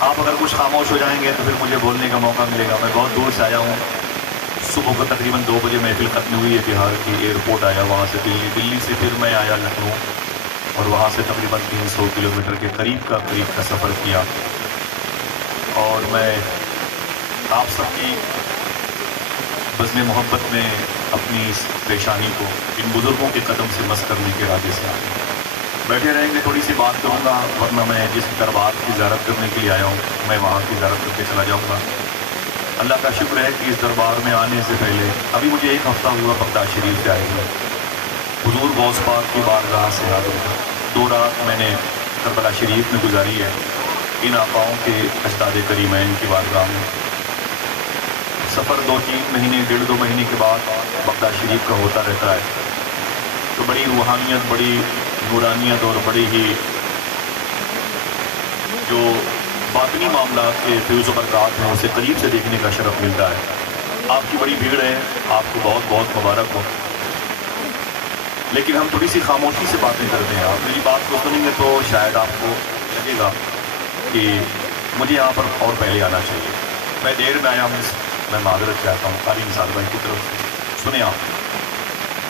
آپ اگر کچھ خاموش ہو جائیں گے تو پھر مجھے بولنے کا موقع ملے گا. میں بہت دور سے آیا ہوں. صبح کو تقریباً 2 بجے محفل ختم ہوئی ہے. بہار کی ایئرپورٹ آیا, وہاں سے دلی سے پھر میں آیا لکھنؤ, اور وہاں سے تقریباً 300 کلومیٹر کے قریب کا سفر کیا. اور میں آپ سب کی بزم محبت میں اپنی اس پریشانی کو ان بزرگوں کے قدم سے مس کرنے کے ارادے سے آیا. بیٹھے رہیں گے, تھوڑی سی بات کروں گا, ورنہ میں جس دربار کی زیارت کرنے کے لیے آیا ہوں میں وہاں کی زیارت کر کے چلا جاؤں گا. اللہ کا شکر ہے کہ اس دربار میں آنے سے پہلے ابھی مجھے 1 ہفتہ ہوا بغداد شریف سے آئے ہوئے. حضور غوث پاک کی بارگاہ سے حاضر ہوا. 2 رات میں نے کربلا شریف میں گزاری ہے, ان آقاؤں کے اجداد کریمین کی بارگاہ میں. سفر 2-3 مہینے 1.5-2 مہینے کے بعد بغداد شریف کا ہوتا رہتا ہے. تو بڑی روحانیت, بڑی نورانیت اور بڑی ہی جو باطنی معاملات کے فیض و برکات ہیں اسے قریب سے دیکھنے کا شرف ملتا ہے. آپ کی بڑی بھیڑ ہے, آپ کو بہت بہت مبارک ہو. لیکن ہم تھوڑی سی خاموشی سے باتیں کرتے ہیں. آپ میری بات کو سنیں گے تو شاید آپ کو لگے گا کہ مجھے یہاں پر اور پہلے آنا چاہیے. میں دیر میں آیا ہوں, میں معذرت چاہتا ہوں قاری نثار بھائی کی طرف سے. سنیں آپ,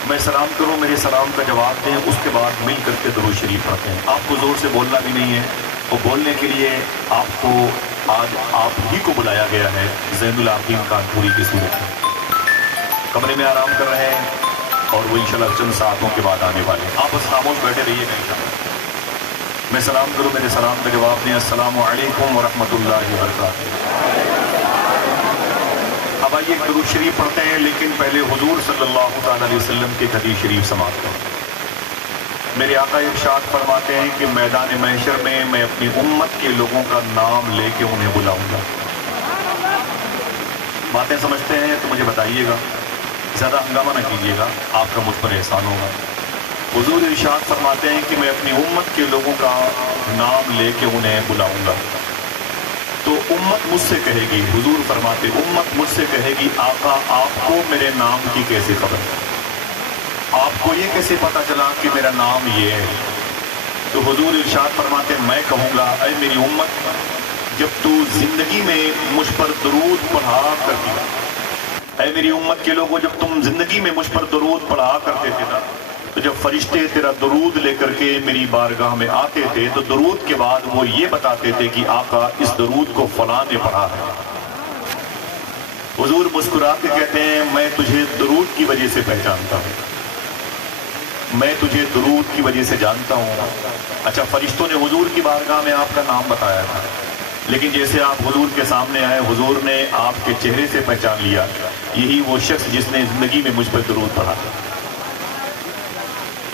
میں سلام کروں, میرے سلام کا جواب دیں, اس کے بعد مل کر کے درود شریف پڑھتے ہیں. آپ کو زور سے بولنا بھی نہیں ہے, اور بولنے کے لیے آپ کو آج آپ ہی کو بلایا گیا ہے زین العابدین کانپوری کی صورت میں. کمرے میں آرام کر رہے ہیں اور وہ انشاءاللہ چند ساعتوں کے بعد آنے والے ہیں. آپ بس خاموش بیٹھے رہیے گا انشاءاللہ. میں سلام کروں, میرے سلام کا جواب دیں. السلام علیکم ورحمۃ اللہ وبرکاتہ. اب آئیے درود شریف پڑھتے ہیں, لیکن پہلے حضور صلی اللہ تعالی علیہ وسلم کے حدیث شریف سماعت کریں. میرے آقا ارشاد فرماتے ہیں کہ میدان محشر میں میں اپنی امت کے لوگوں کا نام لے کے انہیں بلاؤں گا. باتیں سمجھتے ہیں تو مجھے بتائیے گا, زیادہ ہنگامہ نہ کیجیے گا, آپ کا مجھ پر احسان ہوگا. حضور ارشاد فرماتے ہیں کہ میں اپنی امت کے لوگوں کا نام لے کے انہیں بلاؤں گا. تو امت مجھ سے کہے گی, حضور فرماتے امت مجھ سے کہے گی آقا آپ کو میرے نام کی کیسے خبر, آپ کو یہ کیسے پتا چلا کہ میرا نام یہ ہے. تو حضور ارشاد فرماتے میں کہوں گا اے میری امت, جب تو زندگی میں مجھ پر درود پڑھا کرتی, اے میری امت کے لوگوں جب تم زندگی میں مجھ پر درود پڑھا کرتے تھے نا, تو جب فرشتے تیرا درود لے کر کے میری بارگاہ میں آتے تھے تو درود کے بعد وہ یہ بتاتے تھے کہ آقا اس درود کو فلاں نے پڑھا ہے. حضور مسکرا کے کہتے ہیں میں تجھے درود کی وجہ سے پہچانتا ہوں, میں تجھے درود کی وجہ سے جانتا ہوں. اچھا, فرشتوں نے حضور کی بارگاہ میں آپ کا نام بتایا تھا, لیکن جیسے آپ حضور کے سامنے آئے حضور نے آپ کے چہرے سے پہچان لیا, یہی وہ شخص جس نے زندگی میں مجھ پر درود پڑھا.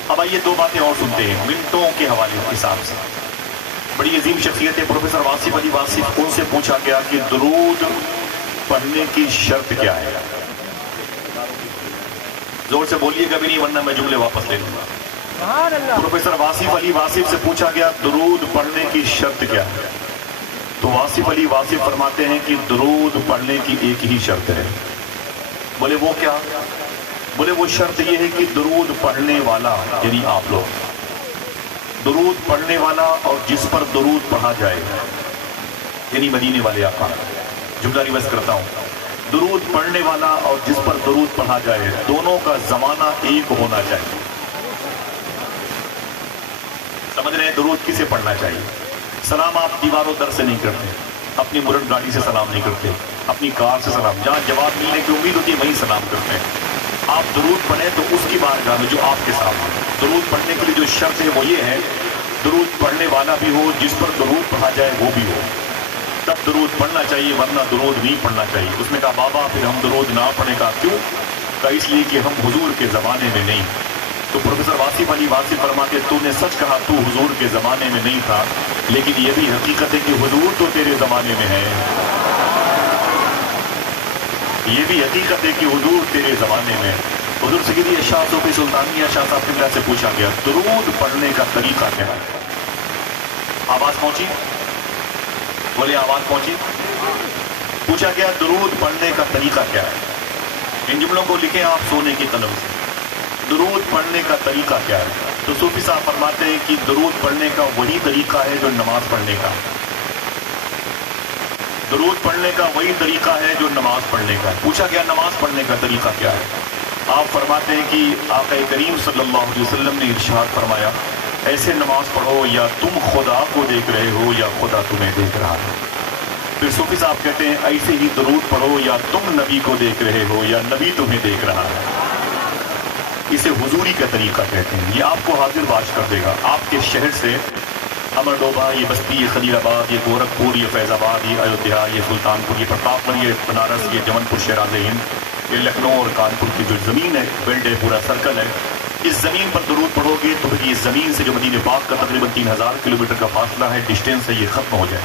اب آئیے 2 باتیں اور سنتے ہیں منٹوں کے حوالے کے حساب سے. بڑی عظیم شخصیت ہے پروفیسر واصف علی واصف, ان سے پوچھا گیا کہ درود پڑھنے کی شرط کیا ہے. زور سے بولیے گا بھی نہیں ورنہ میں جملے واپس لے لوں گا. پروفیسر واصف علی واصف سے پوچھا گیا درود پڑھنے کی شرط کیا ہے. تو واصف علی واصف فرماتے ہیں کہ درود پڑھنے کی ایک ہی شرط ہے. بولے وہ کیا؟ بولے وہ شرط یہ ہے کہ درود پڑھنے والا یعنی آپ لوگ, درود پڑھنے والا اور جس پر درود پڑھا جائے یعنی مدینے والے آقا. جملہ ریورس کرتا ہوں, درود پڑھنے والا اور جس پر درود پڑھا جائے دونوں کا زمانہ ایک ہونا چاہیے. سمجھ رہے ہیں درود کسے پڑھنا چاہیے؟ سلام آپ دیواروں در سے نہیں کرتے, اپنی مرڈ گاڑی سے سلام نہیں کرتے, اپنی کار سے سلام, جہاں جواب ملنے کی امید ہوتی ہے وہیں سلام کرتے ہیں. آپ درود پڑھیں تو اس کی بارگاہ میں جو آپ کے سامنے. درود پڑھنے کے لیے جو شرط ہے وہ یہ ہے درود پڑھنے والا بھی ہو, جس پر درود پڑھا جائے وہ بھی ہو, تب درود پڑھنا چاہیے ورنہ درود نہیں پڑھنا چاہیے. اس نے کہا بابا پھر ہم درود نہ پڑھنے کا کیوں؟ کہا اس لیے کہ ہم حضور کے زمانے میں نہیں. تو پروفیسر واصف علی واصف فرماتے تو نے سچ کہا, تو حضور کے زمانے میں نہیں تھا, لیکن یہ بھی حقیقت ہے کہ حضور تو تیرے زمانے میں ہے. یہ بھی حقیقت ہے کہ حضور تیرے زمانے میں. حضور سیدی شاہ صوفی سلطانیہ شاہ صاحب قبلہ سے پوچھا گیا درود پڑھنے کا طریقہ کیا ہے. آواز پہنچی؟ بولے آواز پہنچی؟ پوچھا گیا درود پڑھنے کا طریقہ کیا ہے. ان جملوں کو لکھیں آپ سونے کی قلم سے, درود پڑھنے کا طریقہ کیا ہے. تو صوفی صاحب فرماتے ہیں کہ درود پڑھنے کا وہی طریقہ ہے جو نماز پڑھنے کا. درود پڑھنے کا وہی طریقہ ہے جو نماز پڑھنے کا ہے. پوچھا گیا نماز پڑھنے کا طریقہ کیا ہے؟ آپ فرماتے ہیں کہ آقا کریم صلی اللہ علیہ وسلم نے ارشاد فرمایا ایسے نماز پڑھو یا تم خدا کو دیکھ رہے ہو یا خدا تمہیں دیکھ رہا ہے. پھر صوفی صاحب کہتے ہیں ایسے ہی درود پڑھو یا تم نبی کو دیکھ رہے ہو یا نبی تمہیں دیکھ رہا ہے. اسے حضوری کا طریقہ کہتے ہیں. یہ آپ کو حاضر باش کر دے گا. آپ کے شہر سے امر ڈوبا، یہ بستی، یہ خلیل آباد، یہ گورکھپور، یہ فیض آباد، یہ ایودھیا، یہ سلطان پور، یہ پرتاپ گڑھ، یہ بنارس، یہ جمن پور شیراز ہند، یہ لکھنؤ اور کانپور کی جو زمین ہے، بیلٹ ہے، پورا سرکل ہے، اس زمین پر درود پڑھو گے تو پھر یہ زمین سے جو مدینہ پاک کا تقریباً 3000 کلومیٹر کا فاصلہ ہے، ڈسٹینس ہے، یہ ختم ہو جائے.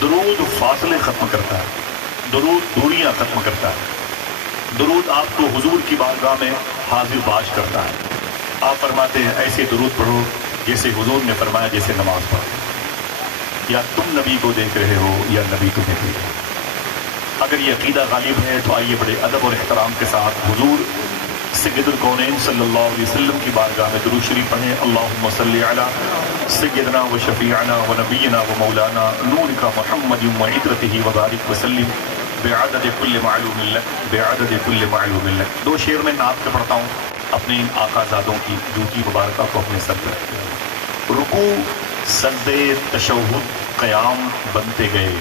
درود فاصلے ختم کرتا ہے، درود دوریاں ختم کرتا ہے. درود آپ کو حضور کی بارگاہ میں حاضر باش کرتا ہے. آپ فرماتے ہیں ایسے درود پڑھو جیسے حضور نے فرمایا جیسے نماز پڑھو، یا تم نبی کو دیکھ رہے ہو یا نبی تمہیں دیکھ رہے ہو. اگر یہ عقیدہ غالب ہے تو آئیے بڑے ادب اور احترام کے ساتھ حضور سید الکونین صلی اللہ علیہ وسلم کی بارگاہ میں درود شریف پڑھیں. اللہم صلی علی سیدنا و شفیعنا و نبینا و مولانا نورک محمد و عطرتہ و بارک وسلم بعدد کل معلوم لک بعدد کل معلوم لک. 2 شعر میں نعت کے پڑھتا ہوں اپنے ان آقا زادوں کی جوتی مبارکہ کو اپنے سر پر رکھتے ہیں. رکوع سجدے تشہد قیام بنتے گئے،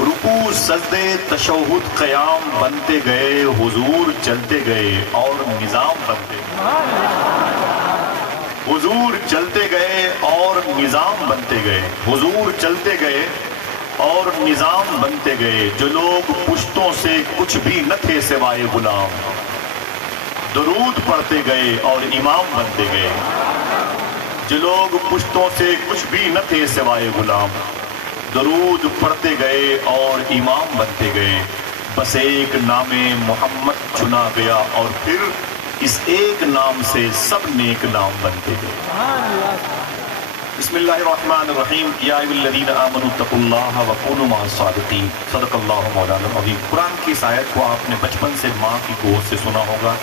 رکوع سجدے تشہد قیام بنتے گئے، حضور چلتے گئے اور نظام بنتے گئے. حضور چلتے گئے اور نظام بنتے گئے، حضور چلتے گئے اور نظام بنتے گئے. جو لوگ پشتوں سے کچھ بھی نہ تھے سوائے غلام، درود پڑھتے گئے اور امام بنتے گئے. جو لوگ پشتوں سے کچھ بھی نہ تھے سوائے غلام، درود پڑھتے گئے اور امام بنتے گئے. بس ایک نام محمد چنا گیا اور پھر اس ایک نام سے سب نیک نام بنتے گئے. بسم اللہ الرحمن الرحیم. یا ایھا الذین آمنوا اتقوا اللہ وکونوا مع الصادقین. صدق اللہ مولانا العظیم. قرآن کی اس آیت کو آپ نے بچپن سے ماں کی گود سے سنا ہوگا،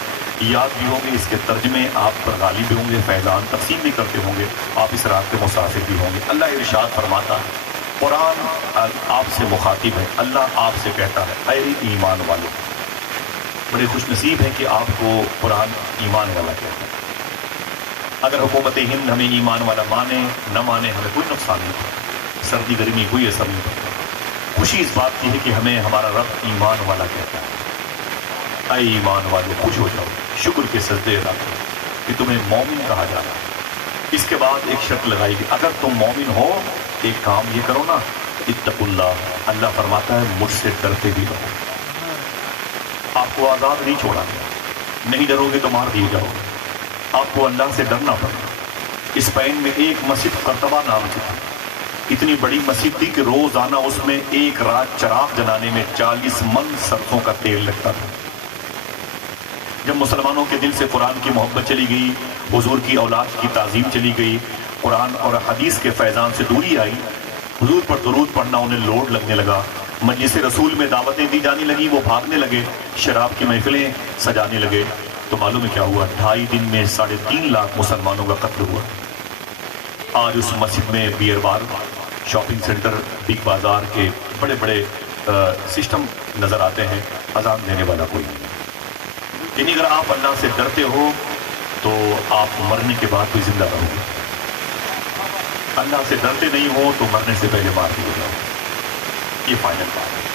یاد بھی ہوں گے، اس کے ترجمے آپ پر غالب بھی ہوں گے، فیضان تقسیم بھی کرتے ہوں گے، آپ اس رات کے مسافر بھی ہوں گے. اللہ ارشاد فرماتا ہے، قرآن آپ سے مخاطب ہے. اللہ آپ سے کہتا ہے اے ایمان والو. بڑے خوش نصیب ہیں کہ آپ کو قرآن ایمان والا کہتا ہے. اگر حکومت ہند ہمیں ایمان والا مانے نہ مانے ہمیں کوئی نقصان نہیں پڑتا، سردی گرمی کوئی اثر نہیں پڑتا. خوشی اس بات کی ہے کہ ہمیں ہمارا رب ایمان والا کہتا ہے. اے ایمان والو خوش ہو جاؤ، شکر کے سجدے ادا کرو کہ تمہیں مومن کہا جا رہا ہے. اس کے بعد ایک شرط لگائی گئی، اگر تم مومن ہو ایک کام یہ کرو نا، اتقوا اللہ. اللہ فرماتا ہے مجھ سے ڈرتے بھی رہو. آپ کو آزاد نہیں چھوڑا گیا، نہیں ڈرو گے تو مار دیے جاؤ گے. آپ کو اللہ سے ڈرنا پڑا. اسپین میں ایک مسجد قرطبہ نام کی تھی، اتنی بڑی مسجد تھی کہ روزانہ اس میں ایک رات چراغ جلانے میں 40 من سرسوں کا تیل لگتا تھا. جب مسلمانوں کے دل سے قرآن کی محبت چلی گئی، حضور کی اولاد کی تعظیم چلی گئی، قرآن اور حدیث کے فیضان سے دوری آئی، حضور پر درود پڑھنا انہیں لوڈ لگنے لگا. مجلس رسول میں دعوتیں دی جانے لگی، وہ بھاگنے لگے، شراب کی محفلیں سجانے لگے. تو معلوم ہے کیا ہوا؟ 2.5 دن میں 3.5 لاکھ مسلمانوں کا قتل ہوا. آج اس مسجد میں بیئر بار، شاپنگ سینٹر، بگ بازار کے بڑے بڑے سسٹم نظر آتے ہیں، اذان دینے والا کوئی نہیں. یعنی اگر آپ اللہ سے ڈرتے ہو تو آپ مرنے کے بعد بھی زندہ رہو گے. اللہ سے ڈرتے نہیں ہو تو مرنے سے پہلے مار دیے جاؤ. یہ فائنل بات ہے.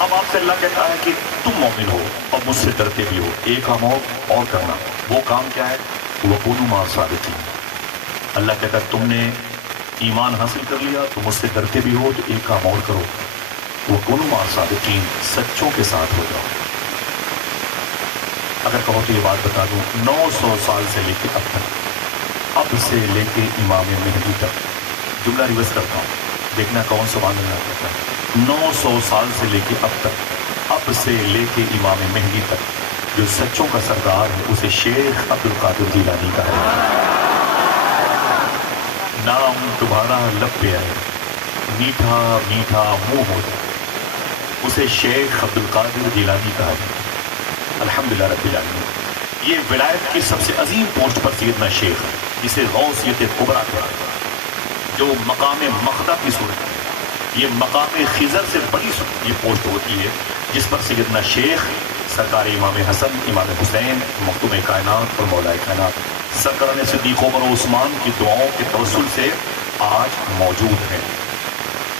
اب آپ سے اللہ کہتا ہے کہ تم مومن ہو اور مجھ سے ڈرتے بھی ہو، ایک کام اور کرنا. وہ کام کیا ہے؟ وَكُونُوا مَعَ الصَّادِقِينَ. اللہ کہتا ہے تم نے ایمان حاصل کر لیا تو مجھ سے ڈرتے بھی ہو تو ایک کام اور کرو، وَكُونُوا مَعَ الصَّادِقِينَ. سچوں کے ساتھ ہو جاؤ. اگر کہو تو یہ بات بتا دوں، 900 سال سے لے کے اب تک، اب سے لے کے امام مہدی تک، جملہ ریورس کرتا ہوں، دیکھنا کون سبحان اللہ کہتا ہے. 900 سال سے لے کے اب تک، اب سے لے کے امام مہدی تک، جو سچوں کا سردار ہے اسے شیخ عبد القادر جیلانی کا ہے. نام تمہارا لب پہ آئے، میٹھا میٹھا منہ ہو جائے، اسے شیخ عبد القادر جیلانی کا ہے. الحمدللہ رب العالمین. یہ ولایت کی سب سے عظیم پوسٹ پر سیدنا شیخ ہے، جسے غوثیت کبریٰ کہا ہے، جو مقام مقدہ کی صورت ہے. یہ مقام خضر سے بڑی یہ پوسٹ ہوتی ہے جس پر سیدنا شیخ سرکار امام حسن امام حسین مختوم کائنات اور مولا کائنات سرکار صدیق عمر و عثمان کی دعاؤں کے توسل سے آج موجود ہے۔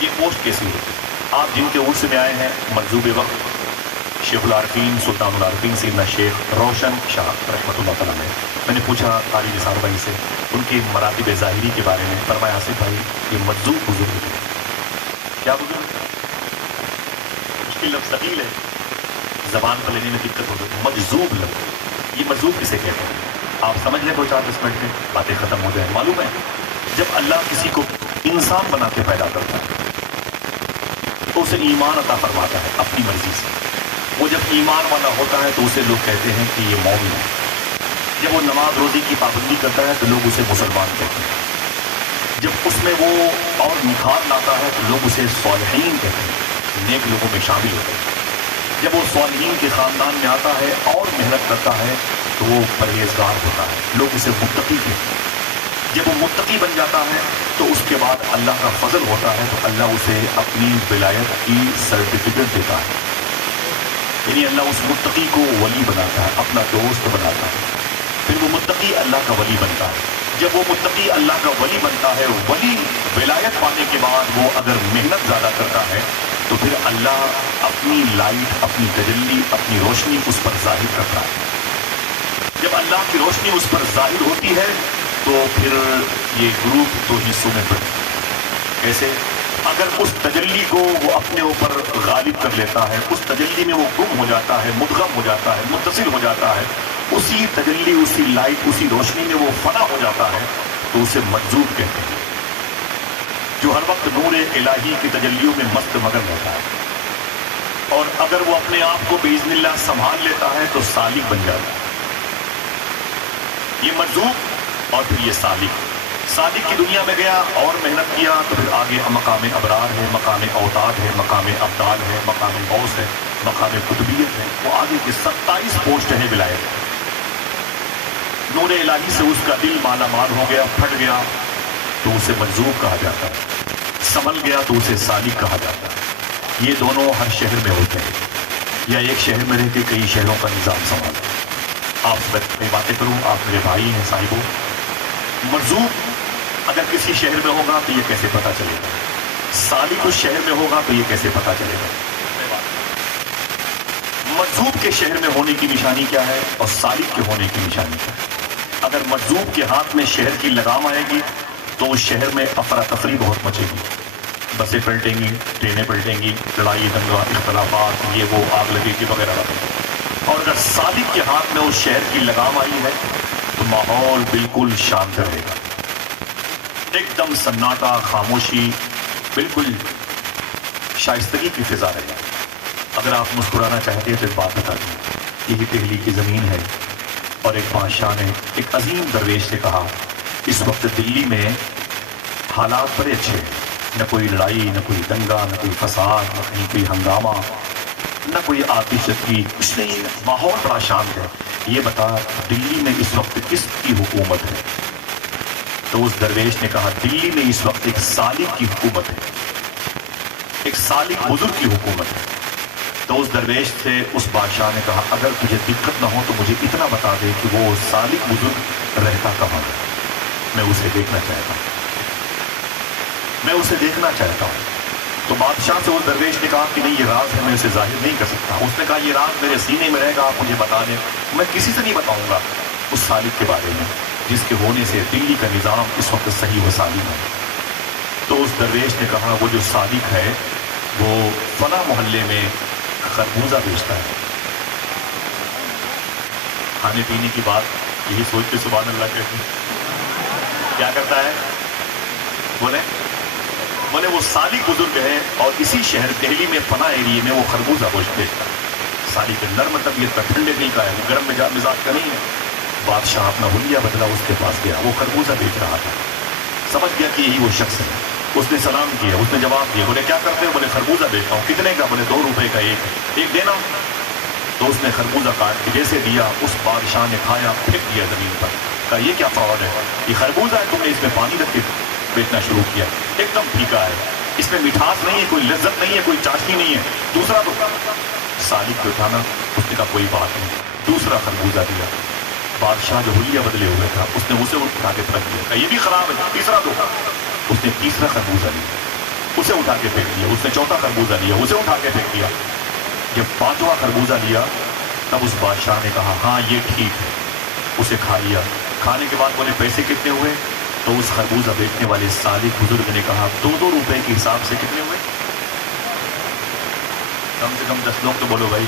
یہ پوسٹ کیسی ہوتی ہے؟ آپ جن کے عرس میں آئے ہیں منظوب وقت شیخ العارفین سلطان العارفین سیدنا شیخ روشن شاہ رحمۃ اللہ تعالیٰ نے، میں نے پوچھا قاری نثار بھائی سے ان کی مراتب ظاہری کے بارے میں، فرمایا آصف بھائی یہ مجذوب بزرگ ہے۔ کیا بزرگ؟ مشکل لفظ ثقیل ہے، زبان پر لینے میں دقت ہوتی ہے۔ مجذوب لفظ، یہ مجذوب کسے کہتے ہیں؟ آپ سمجھ لیں 2-4 منٹ میں باتیں ختم ہو جائیں۔ معلوم ہے جب اللہ کسی کو انسان بنا کے پیدا کرتا ہے تو اسے ایمان عطا فرماتا ہے اپنی مرضی سے۔ وہ جب ایمان والا ہوتا ہے تو اسے لوگ کہتے ہیں کہ یہ مومن ہے۔ جب وہ نماز روزی کی پابندی کرتا ہے تو لوگ اسے مسلمان کہتے ہیں۔ جب اس میں وہ اور نکھار لاتا ہے تو لوگ اسے صالحین کہتے ہیں، نیک لوگوں میں شامل ہوتے ہیں۔ جب وہ صالحین کے خاندان میں آتا ہے اور محنت کرتا ہے تو وہ پرہیزگار ہوتا ہے، لوگ اسے متقی کہتے ہیں۔ جب وہ متقی بن جاتا ہے تو اس کے بعد اللہ کا فضل ہوتا ہے تو اللہ اسے اپنی ولایت کی سرٹیفکیٹ دیتا ہے، یعنی اللہ اس متقی کو ولی بناتا ہے، اپنا دوست بناتا ہے، پھر وہ متقی اللہ کا ولی بنتا ہے۔ جب وہ متقی اللہ کا ولی بنتا ہے، ولی ولایت پانے کے بعد وہ اگر محنت زیادہ کرتا ہے تو پھر اللہ اپنی لائٹ، اپنی تجلی، اپنی روشنی اس پر ظاہر کرتا ہے۔ جب اللہ کی روشنی اس پر ظاہر ہوتی ہے تو پھر یہ گروپ 2 حصوں میں بڑھتا ہے۔ کیسے؟ اگر اس تجلی کو وہ اپنے اوپر غالب کر لیتا ہے، اس تجلی میں وہ گم ہو جاتا ہے، مدغم ہو جاتا ہے، متصل ہو جاتا ہے، اسی تجلی، اسی لائٹ، اسی روشنی میں وہ فنا ہو جاتا ہے تو اسے مجذوب کہتے ہیں، جو ہر وقت نور الہی کی تجلیوں میں مست مگن رہتا ہے۔ اور اگر وہ اپنے آپ کو باذن اللہ سنبھال لیتا ہے تو سالک بن جاتا ہے۔ یہ مجذوب اور پھر یہ سالک کی دنیا میں گیا اور محنت کیا تو پھر آگے مقام ابرار ہے، مقام اوتاد ہے، مقام ابدال ہے، مقام غوث ہے، مقام قطبیت ہے، وہ آگے کی 27 پوسٹ ہے ولایت۔ نور الہی سے اس کا دل مالا مال ہو گیا، پھٹ گیا تو اسے مجذوب کہا جاتا ہے، سنبھل گیا تو اسے سالک کہا جاتا ہے۔ یہ دونوں ہر شہر میں ہوتے ہیں، یا ایک شہر میں رہ کے کئی شہروں کا نظام سنبھالتے ہیں۔ آپ میں باتیں کروں، آپ میرے بھائی ہیں، صاحبوں، مجذوب اگر کسی شہر میں ہوگا تو یہ کیسے پتا چلے گا؟ سالک اس شہر میں ہوگا تو یہ کیسے پتا چلے گا؟ مجذوب کے شہر میں ہونے کی نشانی کیا ہے اور سالک کے ہونے کی نشانی کیا ہے؟ اگر مجذوب کے ہاتھ میں شہر کی لگام آئے گی تو اس شہر میں افراتفری بہت مچے گی، بسیں پلٹیں گی، ٹرینیں پلٹیں گی، لڑائی دنگا، اختلافات، یہ وہ، آگ لگے گی وغیرہ وغیرہ۔ اور اگر سالک کے ہاتھ میں اس شہر کی لگام آئی ہے تو ماحول بالکل شانت رہے گا، ایک دم سناٹا، خاموشی، بالکل شائستگی کی فضا رہے گا۔ اگر آپ مسکرانا چاہتے ہیں تو ایک بات بتا دیں، یہی دہلی کی زمین ہے اور ایک بادشاہ نے ایک عظیم درویش سے کہا اس وقت دلی میں حالات بڑے اچھے ہیں، نہ کوئی لڑائی، نہ کوئی دنگا، نہ کوئی فساد، نہ کہیں کوئی ہنگامہ، نہ کوئی آتشی، کچھ نہیں، ماحول بڑا شانت ہے، یہ بتا دلی میں اس وقت کس کی حکومت ہے؟ تو اس درویش نے کہا دلی میں اس وقت ایک سالک کی حکومت ہے، ایک سالک بزرگ کی حکومت ہے۔ تو اس درویش سے اس بادشاہ نے کہا اگر تجھے دقت نہ ہو تو مجھے اتنا بتا دے کہ وہ سالک بزرگ رہتا کہاں ہے، میں اسے دیکھنا چاہتا ہوں، میں اسے دیکھنا چاہتا ہوں۔ تو بادشاہ سے اس درویش نے کہا کہ نہیں یہ راز ہے، میں اسے ظاہر نہیں کر سکتا۔ اس نے کہا یہ راز میرے سینے میں رہے گا، آپ مجھے بتا دیں، میں کسی سے نہیں بتاؤں گا اس سالک کے بارے میں جس کے ہونے سے دلی کا نظام اس وقت صحیح و سالم ہے۔ تو اس درویش نے کہا وہ جو سالک ہے وہ فلاں محلے میں خربوزہ بیچتا ہے۔ کھانے پینے کی بات یہی سوچ کے سبحان اللہ کہتے ہیں، کیا کرتا ہے؟ بولے وہ سالک بزرگ ہے اور اسی شہر دہلی میں فلاں ایریے میں وہ خربوزہ گوشت بیچتا ہے۔ سالک نرم طبیعت کا، ٹھنڈے دل کا ہے، وہ گرم مزاج کا نہیں ہے۔ بادشاہ اپنا حلیہ بدلا، اس کے پاس گیا، وہ خربوزہ بیچ رہا تھا، سمجھ گیا کہ یہی وہ شخص ہے۔ اس نے سلام کیا، اس نے جواب دیا، بولے کیا کرتے ہو؟ بولے خربوزہ بیچتا ہوں۔ کتنے کا؟ بولے 2 روپے کا ایک دینا۔ تو اس نے خربوزہ کاٹ کے جیسے دیا، اس بادشاہ نے کھایا، پھینک دیا زمین پر، کہا یہ کیا فراڈ ہے، یہ خربوزہ ہے، تم نے اس میں پانی رکھ کے بیچنا شروع کیا، ایک دم پھیکا ہے، اس میں مٹھاس نہیں ہے، کوئی لذت نہیں ہے، کوئی چاشنی نہیں ہے. دوسرا دو. سالک جو تھا نا اس نے کہا کوئی بات نہیں. دوسرا خربوزہ دیا. بادشاہ جو حلیہ بدلے ہوئے تھا اس نے اسے اٹھا کے پھینک دیا. کہا یہ بھی خراب ہے. تیسرا دو. اس نے تیسرا خربوزہ لیا، اسے اٹھا کے پھینک دیا. اس نے چوتھا خربوزہ لیا، اسے اٹھا کے پھینک دیا. جب پانچواں خربوزہ لیا تب اس بادشاہ نے کہا ہاں یہ ٹھیک ہے. اسے کھا لیا. کھانے کے بعد بولے پیسے کتنے ہوئے؟ تو اس خربوزہ بیچنے والے سالک بزرگ نے کہا 2 روپے کے حساب سے کتنے ہوئے؟ کم سے کم 10 لوگ تو بولو بھائی.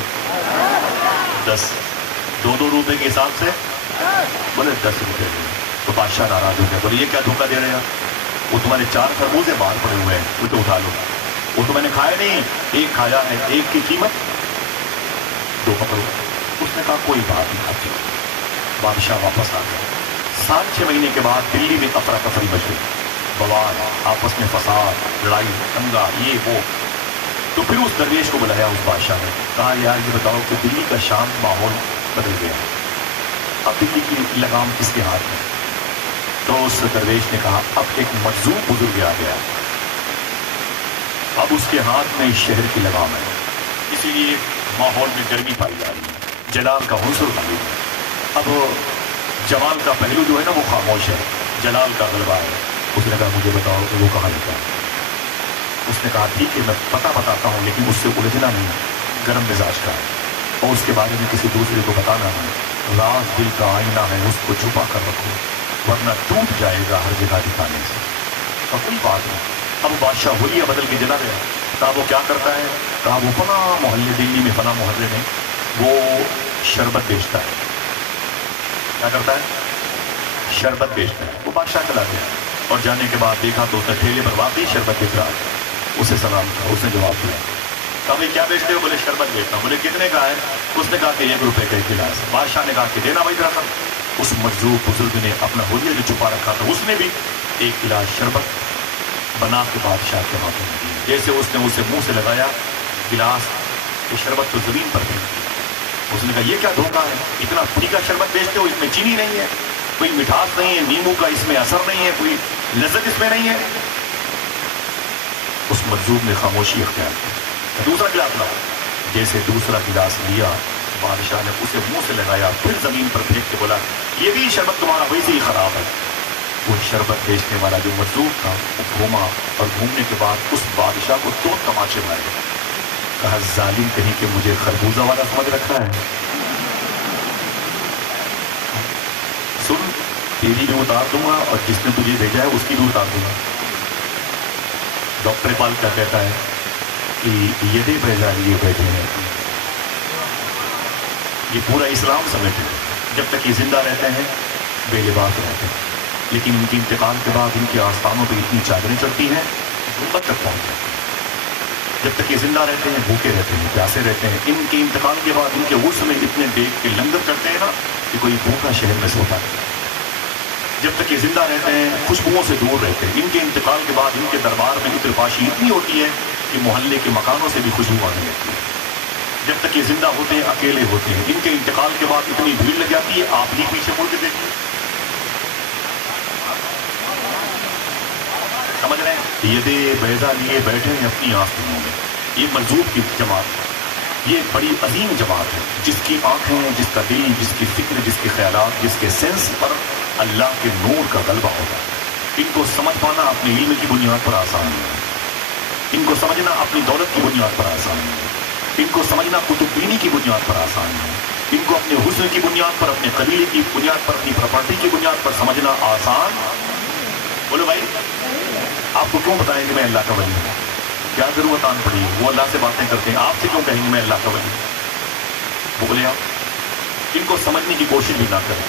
10. 2 روپے کے حساب سے بولے 10 روپے. تو بادشاہ ناراض ہو گیا. بولے یہ کیا دھوکہ دے رہے ہیں؟ وہ تمہارے 4 خربوزے باہر پڑے ہوئے ہیں، وہ تو اٹھا لو. وہ تو میں نے کھایا نہیں، ایک کھایا ہے، ایک کی قیمت 2 پکڑو. اس نے کہا کوئی بات نہیں کھاتی. بادشاہ واپس آ گیا. 6.5 مہینے کے بعد دلی میں افراتفری مچ گئی. بوال، آپس میں فساد، لڑائی، دنگا، یہ وہ. تو پھر اس درویش کو بلایا اس بادشاہ نے. کہا یار یہ بتاؤ کہ دلی کا شانت ماحول بدل گیا، اب دلی کی لگام کس کے ہاتھ میں؟ تو اس درویش نے کہا اب ایک مجذوب بزرگ آ گیا، اب اس کے ہاتھ میں اس شہر کی لگام ہے، اسی لیے ماحول میں گرمی پائی جا رہی ہے، جلال کا عنصر غالب ہے. اب جمال کا پہلو جو ہے نا وہ خاموش ہے، جلال کا غلبہ ہے. اس نے کہا مجھے بتاؤ کہ وہ کہاں لکھا ہے؟ اس نے کہا ٹھیک ہے میں پتہ بتاتا ہوں لیکن اس سے الجھنا نہیں، گرم مزاج کا ہے اور اس کے بارے میں کسی دوسرے کو بتانا نہیں. راز دل کا آئینہ ہے، اس کو چھپا کر رکھو ورنہ ٹوٹ جائے گا ہر جگہ دکھانے سے. اور کوئی بات نہیں. اب بادشاہ حلیہ بدل کے چلا گیا. کہا وہ کیا کرتا ہے؟ کہا وہ فلاں محلے، دلی میں فلاں محلے میں وہ شربت بیچتا ہے. کیا کرتا ہے؟ شربت بیچتا ہے. وہ بادشاہ چلا گیا اور جانے کے بعد دیکھا تو اس نے ٹھیلے پر واقعی شربت بک رہا ہے. اسے سلام کیا. اس نے جواب دیا. کہا بھائی کیا بیچتے ہو؟ بولے شربت بیچتا ہوں. بولے کتنے کا ہے؟ اس نے کہا کہ 1 روپے کا 1 گلاس. بادشاہ نے کہا کہ دینا بھائی ذرا سا. اس مجذوب بزرگ نے اپنا حلیہ جو چھپا رکھا تھا اس نے بھی 1 گلاس شربت بنا کے بادشاہ کے ہاتھوں میں دی. جیسے اس نے اسے منہ سے لگایا گلاس تو شربت تو زمین پر پھینک دی. اس نے کہا یہ کیا دھوکہ ہے؟ اتنا پھیکا شربت بیچتے ہو، اس میں چینی نہیں ہے، کوئی مٹھاس نہیں ہے، نیمبو کا اس میں اثر نہیں ہے، کوئی لذت اس میں نہیں ہے. اس مجذوب نے خاموشی اختیار کی. دوسرا گلاس لاؤ. جیسے دوسرا گلاس لیا بادشاہ نے اسے منہ سے لگایا پھر زمین پر پھینک کے بولا یہ بھی شربت تمہارا ویسے ہی خراب ہے. وہ شربت بیچنے والا جو مجذوب تھا وہ گھوما اور گھومنے کے بعد اس بادشاہ کو 2 تماچے مارے. کہا ظالم کہیں کہ مجھے خربوزہ والا سمجھ رکھا ہے. سن تیری بھی اتار دوں گا اور جس نے تجھے بھیجا ہے اس کی بھی اتار دوں گا. ڈاکٹر اقبال کیا کہتا ہے کہ یدے بیضا لیے بیٹھے ہیں، یہ پورا اسلام سمیٹے جب تک یہ زندہ رہتے ہیں بے لباس رہتے ہیں، لیکن ان کے انتقال کے بعد ان کے آستانوں پہ اتنی چادریں چڑھتی ہیں غربت تک پہنچتے ہیں. جب تک یہ زندہ رہتے ہیں بھوکے رہتے ہیں، پیاسے رہتے ہیں. ان کے انتقال کے بعد ان کے غسل میں اتنے دیکھ کے لنگر کرتے ہیں نا کہ کوئی بھوکا شہر میں سوتا ہے. جب تک یہ زندہ رہتے ہیں خوشبوؤں سے دور رہتے ہیں. ان کے انتقال کے بعد ان کے دربار میں عطرپاشی اتنی ہوتی ہے کہ محلے کے مکانوں سے بھی خوشبو آنے لگتی ہے. جب تک یہ زندہ ہوتے ہیں اکیلے ہوتے ہیں. ان کے انتقال کے بعد اتنی بھیڑ لگ جاتی ہے آپ ہی پیچھے مڑ کے دیکھیے. سمجھ رہے ہیں؟ یدے بیضا لیے بیٹھے ہیں اپنی آستینوں میں. یہ مجذوب کی جماعت، یہ بڑی عظیم جماعت ہے جس کی آنکھیں، جس کا دل، جس کی فکر، جس کے خیالات، جس کے سینس پر اللہ کے نور کا غلبہ ہوگا. ان کو سمجھ پانا اپنے علم کی بنیاد پر آسان نہیں ہے. ان کو سمجھنا اپنی دولت کی بنیاد پر آسان نہیں ہے. ان کو سمجھنا کتب بینی کی بنیاد پر آسان نہیں ہے. ان کو اپنے حسن کی بنیاد پر، اپنے قبیلے کی بنیاد پر، اپنی پراپرٹی کی بنیاد پر سمجھنا آسان. بولو بھائی آپ کو کیوں بتائیں کہ میں اللہ کا ولی ہوں؟ کیا ضرورت آن پڑی؟ وہ اللہ سے باتیں کرتے ہیں، آپ سے کیوں کہیں گے میں اللہ کا ولی ہوں؟ بولے آپ ان کو سمجھنے کی کوشش بھی نہ کریں.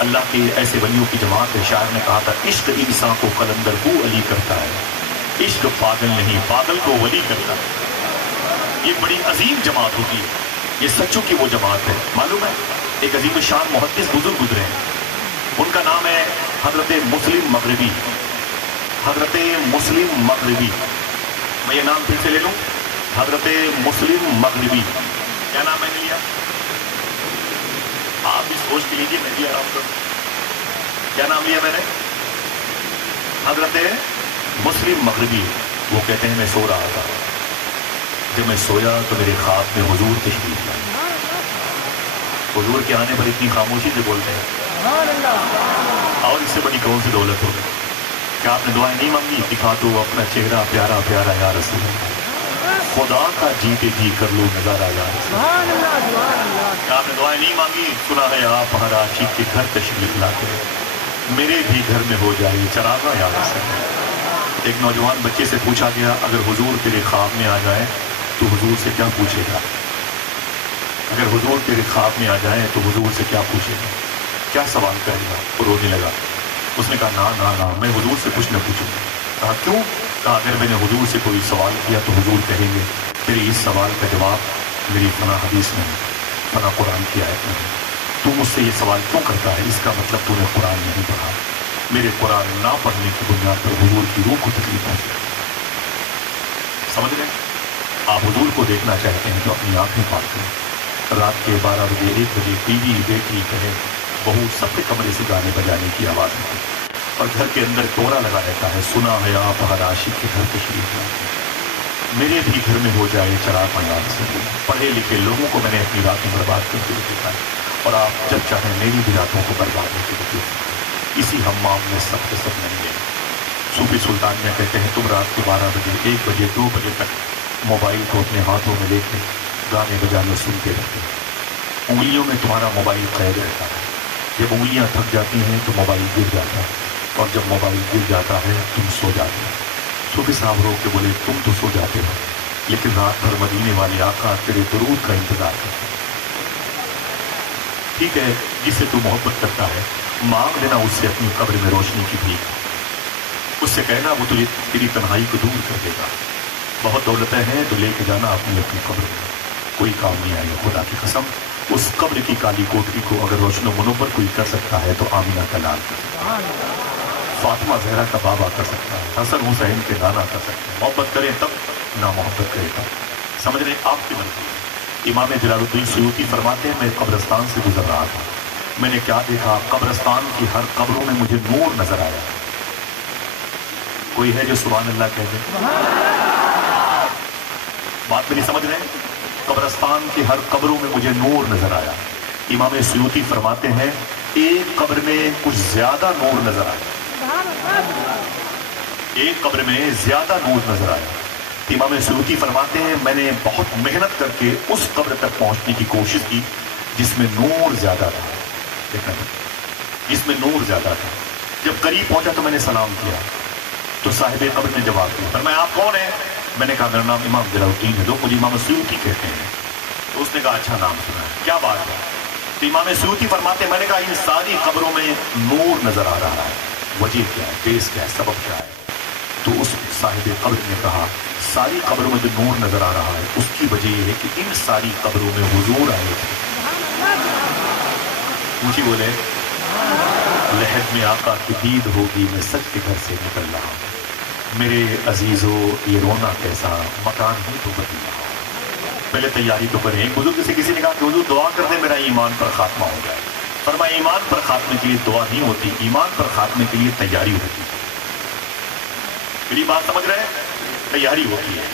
اللہ کے ایسے ولیوں کی جماعت ہے. شاعر نے کہا تھا عشق انسان کو قلندر کو علی کرتا ہے، عشق پاگل نہیں پاگل کو ولی کرتا ہے. یہ بڑی عظیم جماعت ہوتی ہے. یہ سچوں کی وہ جماعت ہے. معلوم ہے ایک عظیم شان محدث بزرگ گزرے ہیں، ان کا نام ہے حضرت مسلم مغربی. حضرت مسلم مغربی، میں یہ نام پھر سے لے لوں، حضرت مسلم مغربی. کیا نام میں نے لیا؟ آپ بھی سوچ کے لیجیے، میں بھی آرام کروں. کیا نام لیا میں نے؟ حضرت مسلم مغربی. وہ کہتے ہیں میں سو رہا تھا، جب میں سویا تو میرے خواب میں حضور تشریف لائے۔ حضور کے آنے پر اتنی خاموشی سے بولتے ہیں، اور اس سے بڑی کون سی دولت ہوگی؟ کیا آپ نے دعائیں نہیں مانگی؟ دکھا دو اپنا چہرہ پیارا پیارا یا رسول اللہ، خدا کا جیتے جی کر لو نظارہ یا رسول اللہ۔ کیا آپ نے دعائیں نہیں مانگی؟ سنا ہے آپ ہر عاشق کے گھر تشریف لاتے ہیں، میرے بھی گھر میں ہو جائے چراغا یا رسول اللہ۔ ایک نوجوان بچے سے پوچھا گیا اگر حضور تیرے خواب میں آ جائے تو حضور سے کیا پوچھے گا؟ اگر حضور تیرے خواب میں آ جائے تو حضور سے کیا پوچھے گا؟ کیا سوال کرے گا؟ وہ رونے لگا۔ اس نے کہا نا میں حضور سے کچھ نہ پوچھوں گا۔ کہا کیوں؟ کہا اگر میں نے حضور سے کوئی سوال کیا تو حضور کہیں گے تیرے اس سوال کا جواب میری فلاں حدیث میں ہے، فلاں قرآن کی آیت میں ہے، تو مجھ سے یہ سوال کیوں کرتا ہے؟ اس کا مطلب تو نے قرآن نہیں پڑھا۔ میرے قرآن نہ پڑھنے کی بنیاد پر حضور کی روح کو تکلیف پہنچے۔ سمجھ گئے؟ آپ حضور کو دیکھنا چاہتے ہیں تو اپنی آنکھیں پاک کریں۔ رات کے 12 بجے 1 بجے بیوی بیٹی کہے بہو سب کے کمرے سے گانے بجانے کی آواز آتی اور گھر کے اندر ٹورا لگا رہتا ہے، سنا ہے آپ ہر عاشق کے گھر تشریف لاتے ہیں، میرے بھی گھر میں ہو جائے چراغ یاد سے۔ پڑھے لکھے لوگوں کو میں نے اپنی راتیں برباد کرتے ہوئے دیکھا ہے، اور آپ جب چاہیں میری بھی راتوں کو برباد ہوتے ہوئے دیکھیں۔ اسی ہمام میں سب کے سب نہیں گئے۔ صوفی سلطانیہ کہتے ہیں تم رات کے 12 بجے 1 بجے 2 بجے تک موبائل کو اپنے ہاتھوں میں لے کے گانے بجانے سنتے رہتے ہیں، انگلیوں میں تمہارا موبائل قید رہتا ہے، جب انگلیاں تھک جاتی ہیں تو موبائل گر جاتا ہے، اور جب موبائل گر جاتا ہے تم سو جاتے ہو۔ صوفی صاحب رو کے بولے تم تو سو جاتے ہو لیکن رات بھر مدینے والے آقا تیرے درود کا انتظار کرتے ہیں۔ ٹھیک ہے، جس سے تو محبت کرتا ہے مانگ لینا اس سے اپنی قبر میں روشنی کی بھیک، اس سے کہنا وہ تجھے تیری تنہائی کو دور کر دے گا۔ بہت دولتیں ہیں تو لے کے جانا اپنی قبر میں، کوئی کام نہیں آئے گا۔ خدا کی قسم اس قبر کی کالی کوٹری کو اگر روشن و منور کوئی کر سکتا ہے تو آمینہ کا لال کر سکتا ہے، فاطمہ زہرا کا بابا کر سکتا ہے، حسن حسین کے نانا کر سکتا ہے۔ محبت کریں تب، نہ محبت کرے تب۔ سمجھ رہے آپ کی مرضی ہے۔ امام جلال الدین سیوطی فرماتے ہیں میں قبرستان سے گزر رہا تھا، میں نے کیا دیکھا؟ قبرستان کی ہر قبروں میں مجھے نور نظر آیا۔ کوئی ہے جو سبحان اللہ کہہ دے؟ بات میری سمجھ رہے ہیں؟ قبرستان کی ہر قبروں میں مجھے نور نظر آیا۔ امام سیوطی فرماتے ہیں ایک قبر میں کچھ زیادہ نور نظر آیا، ایک قبر میں زیادہ نور نظر آیا۔ امام سیوطی فرماتے ہیں میں نے بہت محنت کر کے اس قبر تک پہنچنے کی کوشش کی جس میں نور زیادہ تھا، دیکھا جس میں نور زیادہ تھا۔ جب قریب پہنچا تو میں نے سلام کیا تو صاحب قبر نے جواب دیا، فرمایا آپ کون ہیں؟ میں نے کہا میرا نام امام جلال الدین ہے، لوگ مجھے امام سیوطی کہتے ہیں۔ تو اس نے کہا اچھا نام سنا ہے، کیا بات ہے؟ تو امام سیوطی فرماتے ہیں میں نے کہا ان ساری قبروں میں نور نظر آ رہا ہے، وجہ کیا ہے، بیس کیا ہے، سبب کیا ہے؟ تو اس صاحب قبر نے کہا ساری قبروں میں جو نور نظر آ رہا ہے اس کی وجہ یہ ہے کہ ان ساری قبروں میں حضور آئے تھے۔ مجھے بولے لحد میں آقا کی دید ہوگی میں سچ کے گھر سے نکل رہا ہوں، میرے عزیزو یہ رونا کیسا مکان ہی تو بدل رہا ہوں۔ پہلے تیاری تو کریں۔ ایک بزرگ سے کسی نے کہا کہ حضور دعا کر دیں میرا ایمان پر خاتمہ ہو جائے۔ فرمایا ایمان پر خاتمے کے لیے دعا نہیں ہوتی، ایمان پر خاتمے کے لیے تیاری ہوتی ہے۔ میری بات سمجھ رہے ہیں؟ تیاری ہوتی ہے،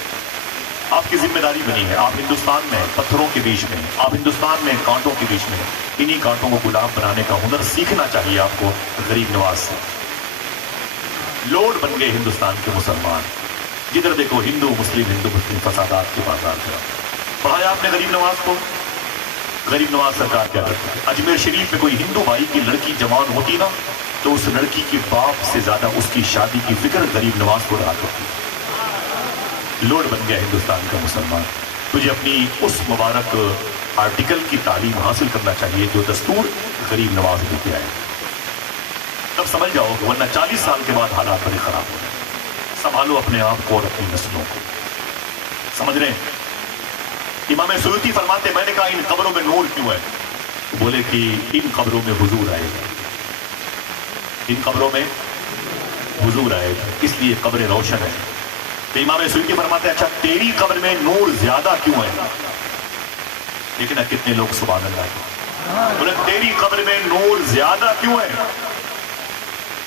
آپ کی ذمہ داری بنی ہے۔ آپ ہندوستان میں پتھروں کے بیچ میں، آپ ہندوستان میں کانٹوں کے بیچ میں، انہی کانٹوں کو گلاب بنانے کا ہنر سیکھنا چاہیے آپ کو غریب نواز سے۔ لوڈ بن گئے ہندوستان کے مسلمان، جدھر دیکھو ہندو مسلم فسادات کے بازار کا۔ پڑھایا آپ نے غریب نواز کو؟ غریب نواز سرکار کیا کرتی ہے؟ اجمیر شریف میں کوئی ہندو بھائی کی لڑکی جوان ہوتی نا تو اس لڑکی کے باپ سے زیادہ اس کی شادی کی فکر غریب نواز کو رہا کرتی۔ لوڈ بن گیا ہندوستان کا مسلمان۔ تجھے اپنی اس مبارک آرٹیکل کی تعلیم حاصل کرنا چاہیے جو دستور غریب نواز لے کے آئے، تب سمجھ جاؤ کہ ورنہ 40 سال کے بعد حالات بڑے خراب ہو جائیں۔ سنبھالو اپنے آپ کو اور اپنی نسلوں کو۔ سمجھ رہے ہیں؟ امام سیوطی فرماتے میں نے کہا ان قبروں میں نور کیوں ہے؟ بولے کہ ان قبروں میں حضور آئے گا، ان قبروں میں حضور آئے گا، اس لیے قبریں روشن ہے۔ تو امام سیوطی فرماتے اچھا تیری قبر میں نور زیادہ کیوں ہے؟ دیکھنا کتنے لوگ سبحان اللہ کے، بولے تیری قبر میں نور زیادہ کیوں ہے؟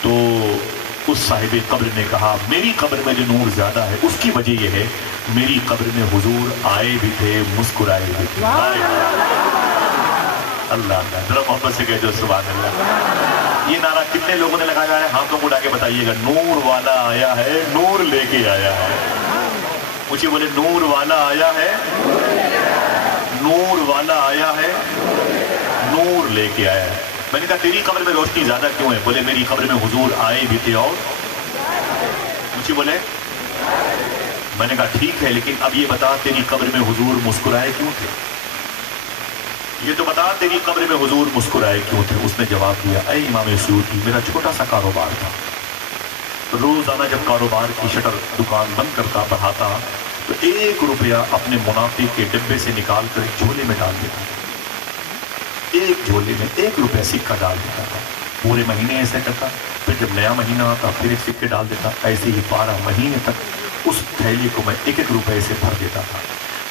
تو اس صاحب قبر نے کہا میری قبر میں جو نور زیادہ ہے اس کی وجہ یہ ہے میری قبر میں حضور آئے بھی تھے مسکرائے بھی تھے. اللہ اللہ ذرا محبت سے کہہ دو سبحان اللہ. یہ نعرہ کتنے لوگوں نے لگایا ہے؟ ہاتھوں کو اٹھا کے بتائیے گا. نور والا آیا ہے نور لے کے آیا ہے. مجھے بولے نور والا آیا ہے نور والا آیا ہے نور لے کے آیا ہے. میں نے کہا تیری قبر میں روشنی زیادہ کیوں ہے؟ بولے میری قبر میں حضور آئے بھی تھے اور مجھے بولے. میں نے کہا ٹھیک ہے لیکن اب یہ بتا تیری قبر میں حضور مسکرائے کیوں تھے؟ یہ تو بتا تیری قبر میں حضور مسکرائے کیوں تھے؟ اس نے جواب دیا اے امام سیوطی میرا چھوٹا سا کاروبار تھا. روزانہ جب کاروبار کی شٹر دکان بند کرتا پڑھاتا تو 1 روپیہ اپنے منافع کے ڈبے سے نکال کر ایک جھولے میں ڈال دیتا تھا. ایک جھولے میں 1 روپیہ سکہ ڈال دیتا تھا. پورے مہینے ایسے کرتا. پھر جب نیا مہینہ آتا پھر ایک سکے ڈال دیتا. ایسے ہی 12 مہینے تک اس تھیلی کو میں 1 روپے سے بھر دیتا تھا.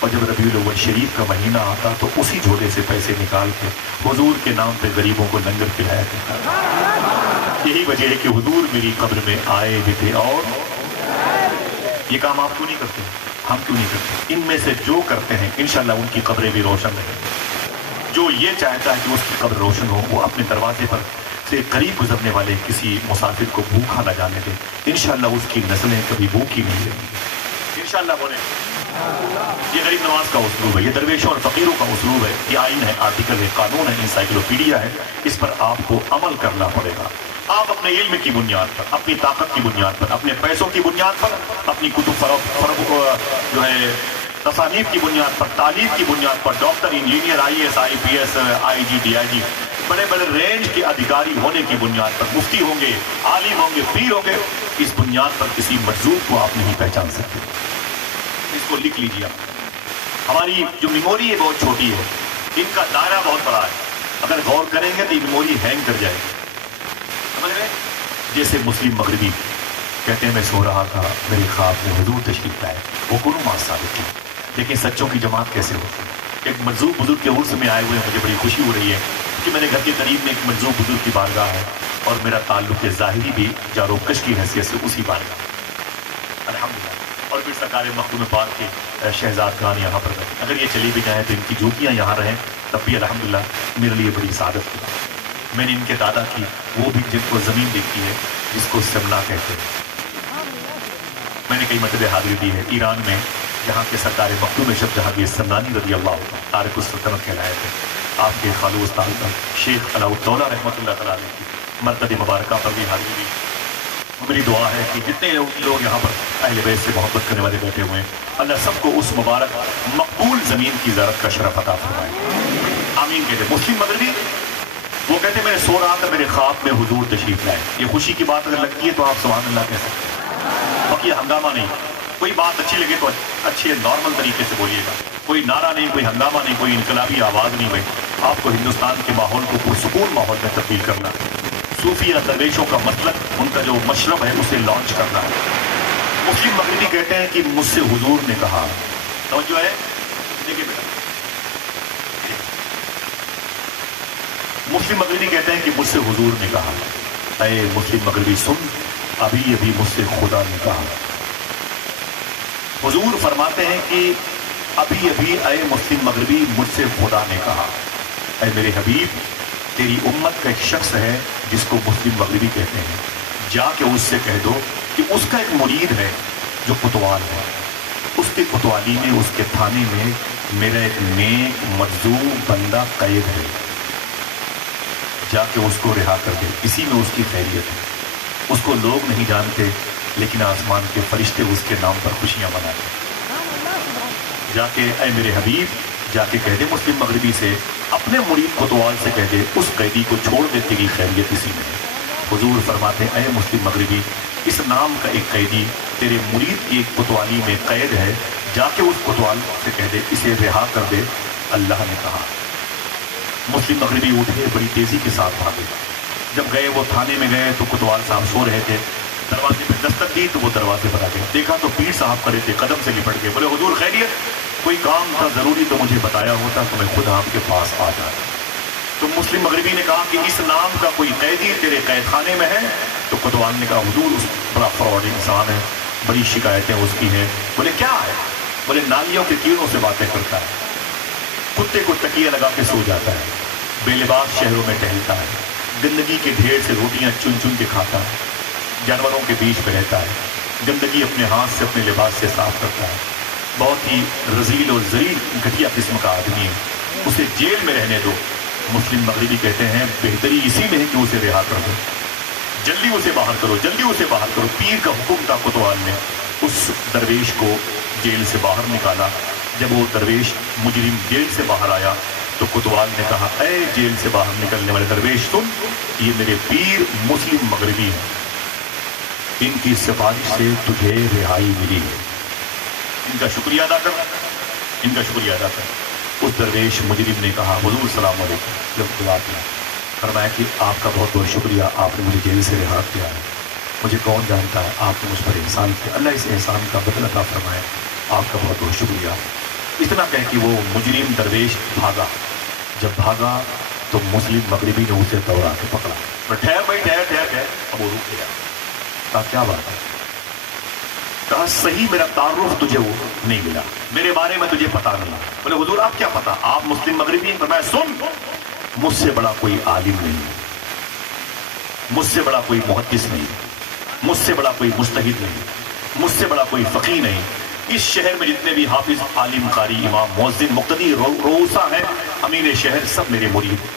اور جب ربیع الاول شریف کا مہینہ آتا تو اسی جھولے سے پیسے نکال کے حضور کے نام پہ غریبوں کو لنگر کھلایا کرتا. یہی وجہ ہے کہ حضور میری قبر میں آئے بھی تھے اور یہ کام آپ کیوں نہیں کرتے؟ ہم کیوں نہیں کرتے؟ ان میں سے جو کرتے ہیں انشاءاللہ ان کی قبریں بھی روشن رہیں. جو یہ چاہتا ہے کہ اس کی قبر روشن ہو وہ اپنے دروازے پر سے قریب گزرنے والے کسی مسافر کو بھوکا نہ جانے دے. انشاءاللہ اس کی نسلیں کبھی بھوکی نہیں رہیں گی انشاءاللہ. بولے یہ غریب نواز کا اسلوب ہے. یہ درویشوں اور فقیروں کا اسلوب ہے. یہ آئین ہے آرٹیکل ہے قانون ہے انسائکلوپیڈیا ہے. اس پر آپ کو عمل کرنا پڑے گا. آپ اپنے علم کی بنیاد پر اپنی طاقت کی بنیاد پر اپنے پیسوں کی بنیاد پر اپنی کتب جو ہے تصانیف کی بنیاد پر تعلیم کی بنیاد پر doctor engineer IAS IPS IG DIG بڑے بڑے رینج کے ادھیکاری ہونے کی بنیاد پر مفتی ہوں گے عالم ہوں گے پیر ہوں گے. اس بنیاد پر کسی مجذوب کو آپ نہیں پہچان سکتے. اس کو لکھ لیجیے. ہماری جو میموری ہے بہت چھوٹی ہے. ان کا دائرہ بہت بڑا ہے. اگر غور کریں گے تو یہ میموری ہینگ کر جائے گی. سمجھ رہے؟ جیسے مسلم مغربی کہتے ہیں میں سو رہا تھا میرے خواب میں حضور تشریف لائے. وہ کونوں ماں ثابت ہے. لیکن سچوں کی جماعت کیسے ہوتی ہے؟ ایک مجذوب بزرگ کے عرس میں آئے ہوئے مجھے بڑی خوشی ہو رہی ہے کہ میرے گھر کے قریب میں ایک مجذوب بزرگ کی بارگاہ ہے اور میرا تعلق ظاہری بھی جاروکش کی حیثیت سے اسی بارگاہ الحمدللہ. اور پھر سرکار مخدوم پاک کے شہزاد خان یہاں پر رہے. اگر یہ چلی بھی جائیں تو ان کی جوتیاں یہاں رہیں تب بھی الحمدللہ میرے لیے بڑی سعادت کی. میں نے ان کے دادا کی وہ بھی جن کو زمین دیکھی ہے جس کو سمنا کہتے ہیں. میں نے کئی مرتبہ حاضری دی ہے ایران میں جہاں کے سرکار مخدوم شب جہانگیر سمنانی رضی اللہ عنہ تارک السلطنت کہلائے تھے. آپ کے خالو استاد شیخ علاء الدولہ رحمۃ اللہ تعالیٰ علیہ کی مرتد مبارکہ پر بھی حاضری دی. میری دعا ہے کہ جتنے لوگ یہاں پر اہل بیت سے محبت کرنے والے بیٹھے ہوئے ہیں اللہ سب کو اس مبارک مقبول زمین کی زیارت کا شرف عطا فرمائے. آمین کہتے. مسلم مغربی وہ کہتے میں نے سو رہا تھا میرے خواب میں حضور تشریف لائے. یہ خوشی کی بات اگر لگتی ہے تو آپ سبحان اللہ کہہ سکتے ہیں. باقی ہنگامہ نہیں. کوئی بات اچھی لگے تو اچھے نارمل طریقے سے بولیے گا. کوئی نعرہ نہیں کوئی ہنگامہ نہیں کوئی انقلابی آواز نہیں. بھائی آپ کو ہندوستان کے ماحول کو پرسکون ماحول میں تبدیل کرنا ہے. صوفیہ درویشوں کا مطلب ان کا جو مشرب ہے اسے لانچ کرنا ہے. مسلم مغربی کہتے ہیں کہ مجھ سے حضور نے کہا. توجہ ہے دیکھیے بیٹا. مسلم مغربی کہتے ہیں کہ مجھ سے حضور نے کہا. اے مسلم مغربی سن ابھی ابھی مجھ سے خدا نے کہا. حضور فرماتے ہیں کہ ابھی ابھی اے مسلم مغربی مجھ سے خدا نے کہا. اے میرے حبیب تیری امت کا ایک شخص ہے جس کو مسلم مغربی کہتے ہیں. جا کے اس سے کہہ دو کہ اس کا ایک مرید ہے جو کوتوال ہے. اس کے کوتوالی میں اس کے تھانے میں میرا ایک نیک مجذوب بندہ قید ہے. جا کے اس کو رہا کر دے. اسی میں اس کی خیریت ہے. اس کو لوگ نہیں جانتے لیکن آسمان کے فرشتے اس کے نام پر خوشیاں مناتے ہیں. جا کے اے میرے حبیب جا کے کہہ دے مسلم مغربی سے اپنے مرید کوتوال سے کہہ دے اس قیدی کو چھوڑ دے تیری خیریت اسی میں. حضور فرماتے ہیں اے مسلم مغربی اس نام کا ایک قیدی تیرے مرید کی ایک کوتوالی میں قید ہے. جا کے اس کوتوال سے کہہ دے اسے رہا کر دے اللہ نے کہا. مسلم مغربی اٹھے بڑی تیزی کے ساتھ بھاگے. جب گئے وہ تھانے میں گئے تو کوتوال صاحب سو رہے تھے. دروازے پہ دستک دی تو وہ دروازے پر آ گئے. دیکھا تو پیر صاحب کھڑے تھے قدم سے لپٹ گئے. بولے حضور خیریت؟ کوئی کام تھا ضروری تو مجھے بتایا ہوتا تو میں خود آپ کے پاس آ جاتا. تو مسلم مغربی نے کہا کہ اس نام کا کوئی قیدی تیرے قید خانے میں ہے؟ تو کوتوال نے کہا حضور اس بڑا فراڈ انسان ہے، بڑی شکایتیں اس کی ہیں۔ بولے کیا ہے؟ بولے نالیوں کے کیڑوں سے باتیں کرتا ہے، کتے کو تکیہ لگا کے سو جاتا ہے، بے لباس شہروں میں ٹہلتا ہے، گندگی کے ڈھیر سے روٹیاں چن چن کے کھاتا ہے، جانوروں کے بیچ میں رہتا ہے، گندگی اپنے ہاتھ سے اپنے لباس سے صاف کرتا ہے، بہت ہی رذیل اور ذلیل گھٹیا قسم کا آدمی ہے، اسے جیل میں رہنے دو۔ مسلم مغربی کہتے ہیں بہتری اسی میں ہے کہ اسے رہا کر دو، جلدی اسے باہر کرو، جلدی اسے باہر کرو۔ پیر کا حکم تھا، کوتوال نے اس درویش کو جیل سے باہر نکالا۔ جب وہ درویش مجرم جیل سے باہر آیا تو کوتوال نے کہا اے جیل سے باہر نکلنے والے درویش، سن، یہ میرے پیر مسلم مغربی ہیں، ان کی سفارش سے تجھے رہائی ملی ہے، ان کا شکریہ ادا کر، ان کا شکریہ ادا کر۔ اس درویش مجرم نے کہا حضور السلام علیکم، جب دعا کیا فرمایا کہ آپ کا بہت بہت شکریہ، آپ نے مجھے جیل سے رہا کیا ہے، مجھے کون جانتا ہے آپ نے مجھ پر احسان کیا، اللہ اس احسان کا بدلہ عطا فرمائے، آپ کا بہت بہت شکریہ۔ اتنا کہہ کہ وہ مجرم درویش بھاگا۔ جب بھاگا تو مسلم مغربی نے اسے دوڑا کے پکڑا، ٹھہر بھائی ٹھہر ٹھہر ٹھہر۔ اب وہ رک گیا، کہا کیا بات ہے؟ کہا صحیح میرا تعارف تجھے وہ نہیں ملا، میرے بارے میں تجھے پتا نہیں۔ بولے حضور آپ کیا پتا، آپ مسلم مغربی ہیں؟ فرمایا سن، مجھ سے بڑا کوئی عالم نہیں، مجھ سے بڑا کوئی محدث نہیں، مجھ سے بڑا کوئی مجتہد نہیں، مجھ سے بڑا کوئی فقیہ نہیں۔ اس شہر میں جتنے بھی حافظ، عالم، قاری، امام، مؤذن، مقتدی، روسا ہیں، امیر شہر، سب میرے مرید ہیں۔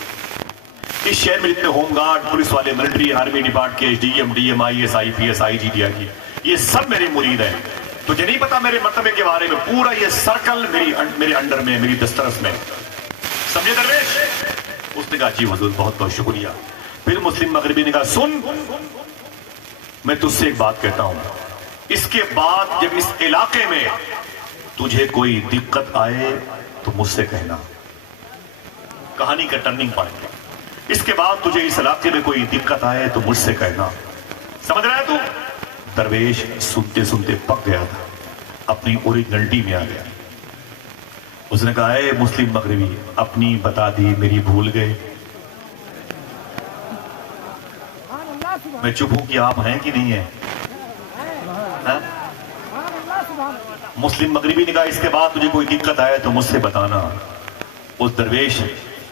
اس شہر میں جتنے ہوم گارڈ، پولیس والے، ملٹری، آرمی ڈپارٹ کے، D M, I S, I P S, I G, D I G, یہ سب میرے مرید ہیں۔ تجھے نہیں پتا میرے مرتبے کے بارے میں، پورا یہ سرکل میرے انڈر میں، میری دسترس میں، سمجھے درویش؟ اس نے کہا جی حضور بہت بہت شکریہ۔ پھر مسلم مغربی نے کہا سن، میں تجھ سے ایک بات کہتا ہوں، اس کے بعد جب اس علاقے میں تجھے کوئی دقت آئے تو مجھ سے کہنا۔ کہانی کا ٹرننگ پوائنٹ، اس کے بعد تجھے اس علاقے میں کوئی دقت آئے تو مجھ سے کہنا، سمجھ رہا ہے تو؟ درویش سنتے سنتے پک گیا تھا، اپنی اوریجنلٹی میں آ گیا۔ اس نے کہا اے مسلم مغربی، اپنی بتا دی میری بھول گئے؟ میں چپ ہوں کہ آپ ہیں کہ نہیں ہیں؟ مسلم مغربی نے کہا اس کے بعد تجھے کوئی دقت آئے تو مجھ سے بتانا۔ اس درویش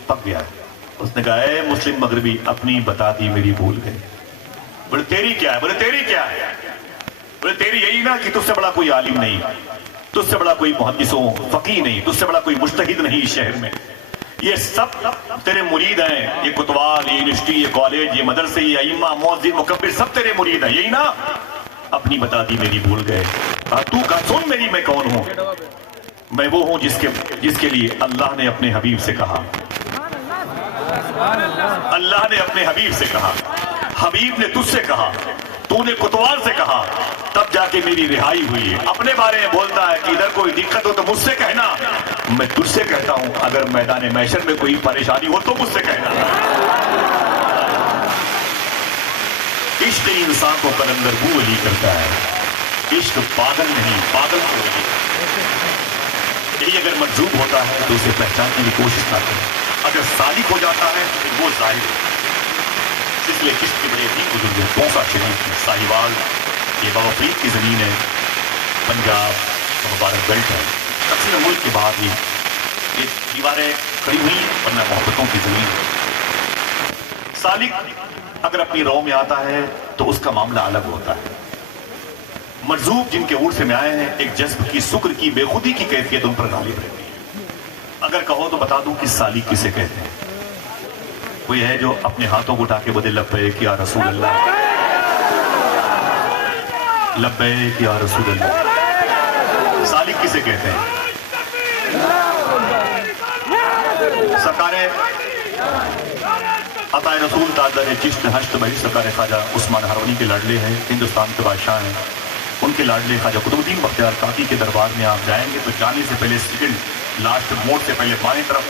پک گیا، اس نے کہا اے مسلم مغربی، اپنی بتا دی میری بھول گئے۔ بولے تیری کیا ہے؟ بولے تیری کیا ہے؟ بولے تیری یہی نا کہ تجھ سے بڑا کوئی عالم نہیں، تجھ سے بڑا کوئی محدث و فقیہ نہیں، تجھ سے بڑا کوئی مجتہد نہیں اس شہر میں، یہ سب تیرے مرید ہیں، یہ کوتوال، یہ یونیورسٹی، یہ کالج، یہ مدرسے، یہ ائمہ، مؤذن، مکبر، سب تیرے مرید ہیں، یہی نا؟ اپنی بتا دی میری بھول گئے۔ تو کہا سن میری میں کون ہوں؟ میں وہ ہوں جس کے لیے اللہ نے اپنے حبیب سے کہا، اللہ نے اپنے حبیب سے کہا، حبیب نے تجھ سے کہا، تو نے کوتوال سے کہا، تب جا کے میری رہائی ہوئی ہے۔ اپنے بارے میں بولتا ہے کہ ادھر کوئی دقت ہو تو مجھ سے کہنا، میں تجھ سے کہتا ہوں اگر میدان محشر میں کوئی پریشانی ہو تو مجھ سے کہنا۔ عشق انسان کو قلندر بو ولی کرتا ہے، عشق پاگل نہیں، پاگل کو ولی۔ یہی اگر مجذوب ہوتا ہے تو اسے پہچاننے کی کوشش نہ کریں، اگر سالک ہو جاتا ہے تو وہ ظاہر ہے۔ اس لیے عشق کے بڑے بھی بزرگ ہیں، پونسا شریف میں، ساہیوال، یہ بابا فرید کی زمین ہے، پنجاب مبارک بیلٹ ہے، تقسیم ملک کے بعد ہی یہ دیواریں کھڑی ہوئی، ورنہ محبتوں کی زمین ہے۔ سالک اگر اپنی رو میں آتا ہے تو اس کا معاملہ الگ ہوتا ہے۔ مجذوب جن کے عرصے میں آئے ہیں، ایک جذب کی، سکر کی، بے خودی کی کیفیت ان پر غالب رہتی ہے۔ اگر کہو تو بتا دوں کہ سالک کسے کہتے ہیں؟ کوئی ہے جو اپنے ہاتھوں کو اٹھا کے بولے لبیک یا رسول اللہ، لبیک یا رسول اللہ؟ سالک کسے کہتے ہیں؟ سرکار عطا رسول تاجدار چشت ہشت بھائی سرکار خواجہ عثمان ہرونی کے لاڈلے ہیں، ہندوستان کے بادشاہ ہیں، ان کے لاڈلے خواجہ قطب الدین بختیار کاکی کے دربار میں آپ جائیں گے تو جانے سے پہلے سیکنڈ لاسٹ موڑ سے پہلے بائیں طرف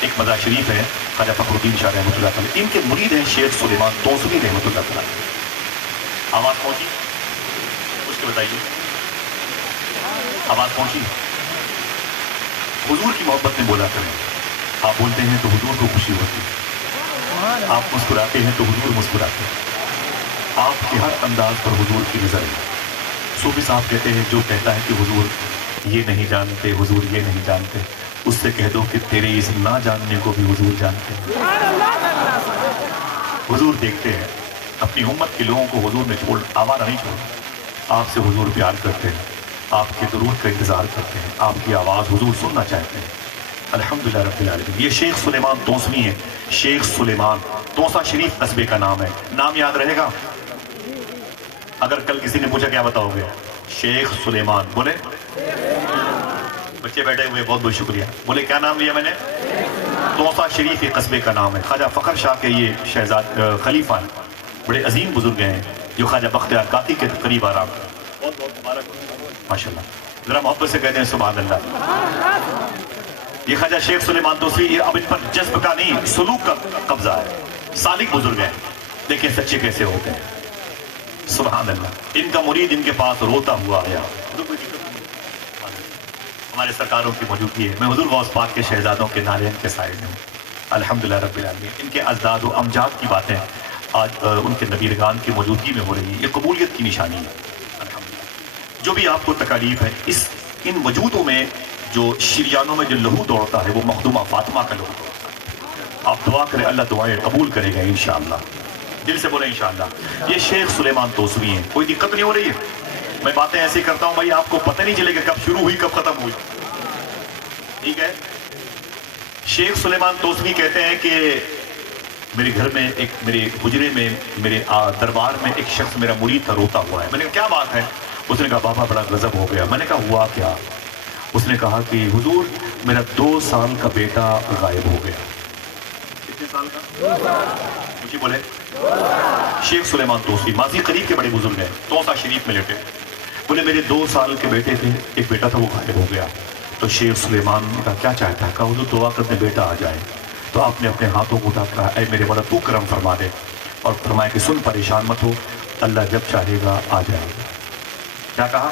ایک مزار شریف ہے، خواجہ فخر الدین شاہ رحمۃ اللہ تعالی، ان کے مرید ہیں شیخ سلیمان توسلی رحمۃ اللہ تعالی۔ آواز پہنچی؟ کچھ کے بتائیے، آواز پہنچی؟ حضور کی محبت میں بولا کریں، آپ بولتے ہیں تو حضور کو خوشی ہوتی ہے۔ آپ مسکراتے ہیں تو حضور مسکراتے ہیں، آپ کے ہر انداز پر حضور کی نظر ہے۔ صوفی صاحب کہتے ہیں جو کہتا ہے کہ حضور یہ نہیں جانتے، حضور یہ نہیں جانتے، اس سے کہہ دو کہ تیرے اس نہ جاننے کو بھی حضور جانتے ہیں۔ حضور دیکھتے ہیں، اپنی امت کے لوگوں کو حضور نے چھوڑ آوارہ نہیں چھوڑا۔ آپ سے حضور پیار کرتے ہیں، آپ کے درود کا انتظار کرتے ہیں، آپ کی آواز حضور سننا چاہتے ہیں۔ الحمدللہ رب العالمین۔ یہ شیخ سلیمان توسوی ہیں، شیخ سلیمان توسا شریف قصبے کا نام ہے۔ نام یاد رہے گا؟ اگر کل کسی نے پوچھا کیا بتاؤ گے؟ شیخ سلیمان بولے۔ بچے بیٹھے ہوئے، بہت بہت شکریہ۔ بولے کیا نام لیا میں نے؟ توسا شریف یہ قصبے کا نام ہے۔ خواجہ فخر شاہ کے یہ شہزاد خلیفہ ہیں، بڑے عظیم بزرگ ہیں جو خواجہ بختیار کاکی کے قریب آرام ہے۔ بہت بہت مبارک ماشاءاللہ، ذرا محبت سے کہتے ہیں سبحان اللہ۔ یہ خواجہ شیخ سلیمان توسوی، یہ اب ان پر جذب کا نہیں سلوک کا قبضہ ہے، سالک بزرگ ہیں، دیکھیں سچے کیسے ہوتے ہیں، سبحان اللہ۔ ان کا مرید ان کے پاس روتا ہوا آیا، ہمارے سرکاروں کی موجودگی ہے، میں حضور غوث پاک کے شہزادوں کے نالین کے سائے میں ہوں، الحمدللہ رب العالمین۔ ان کے اجداد و امجاد کی باتیں آج ان کے نبیرگان کی موجودگی میں ہو رہی ہے، یہ قبولیت کی نشانی ہے الحمدللہ۔ جو بھی آپ کو تکالیف ہے، ان وجودوں میں جو شریانوں میں جو لہو دوڑتا ہے وہ مخدومہ فاطمہ کا لہو دوڑتا ہے۔ آپ دعا کریں، اللہ دعائیں قبول کرے گا انشاءاللہ، دل سے بولیں انشاءاللہ۔ یہ شیخ سلیمان توسوی ہیں، کوئی دقت نہیں ہو رہی ہے؟ میں باتیں ایسے کرتا ہوں بھائی، آپ کو پتہ نہیں چلے گا کب شروع ہوئی کب ختم ہوئی، ٹھیک ہے؟ شیخ سلیمان توسوی کہتے ہیں کہ میرے گھر میں میرے حجرے میں میرے دربار میں ایک شخص میرا مرید تھا، روتا ہوا ہے۔ میں نے کہا کیا بات ہے؟ اس نے کہا بابا بڑا غضب ہو گیا۔ میں نے کہا ہوا کیا؟ اس نے کہا کہ حضور میرا 2 سال کا بیٹا غائب ہو گیا۔ کتنے سال کا؟ مجھے بولے۔ شیخ سلیمان توسوی ماضی قریب کے بڑے بزرگ ہیں، توسا شریف میں لیٹے، بولے میرے 2 سال کے بیٹے تھے، ایک بیٹا تھا وہ غائب ہو گیا۔ تو شیخ سلیمان نے کہا کیا چاہتا ہے؟ کہا حضور دعا کرتے بیٹا آ جائے۔ تو آپ نے اپنے ہاتھوں کو اٹھا کہا اے میرے مولا تو کرم فرما دے، اور فرمایا کہ سن پریشان مت ہو، اللہ جب چاہے گا آ جائے گا۔ کیا کہا؟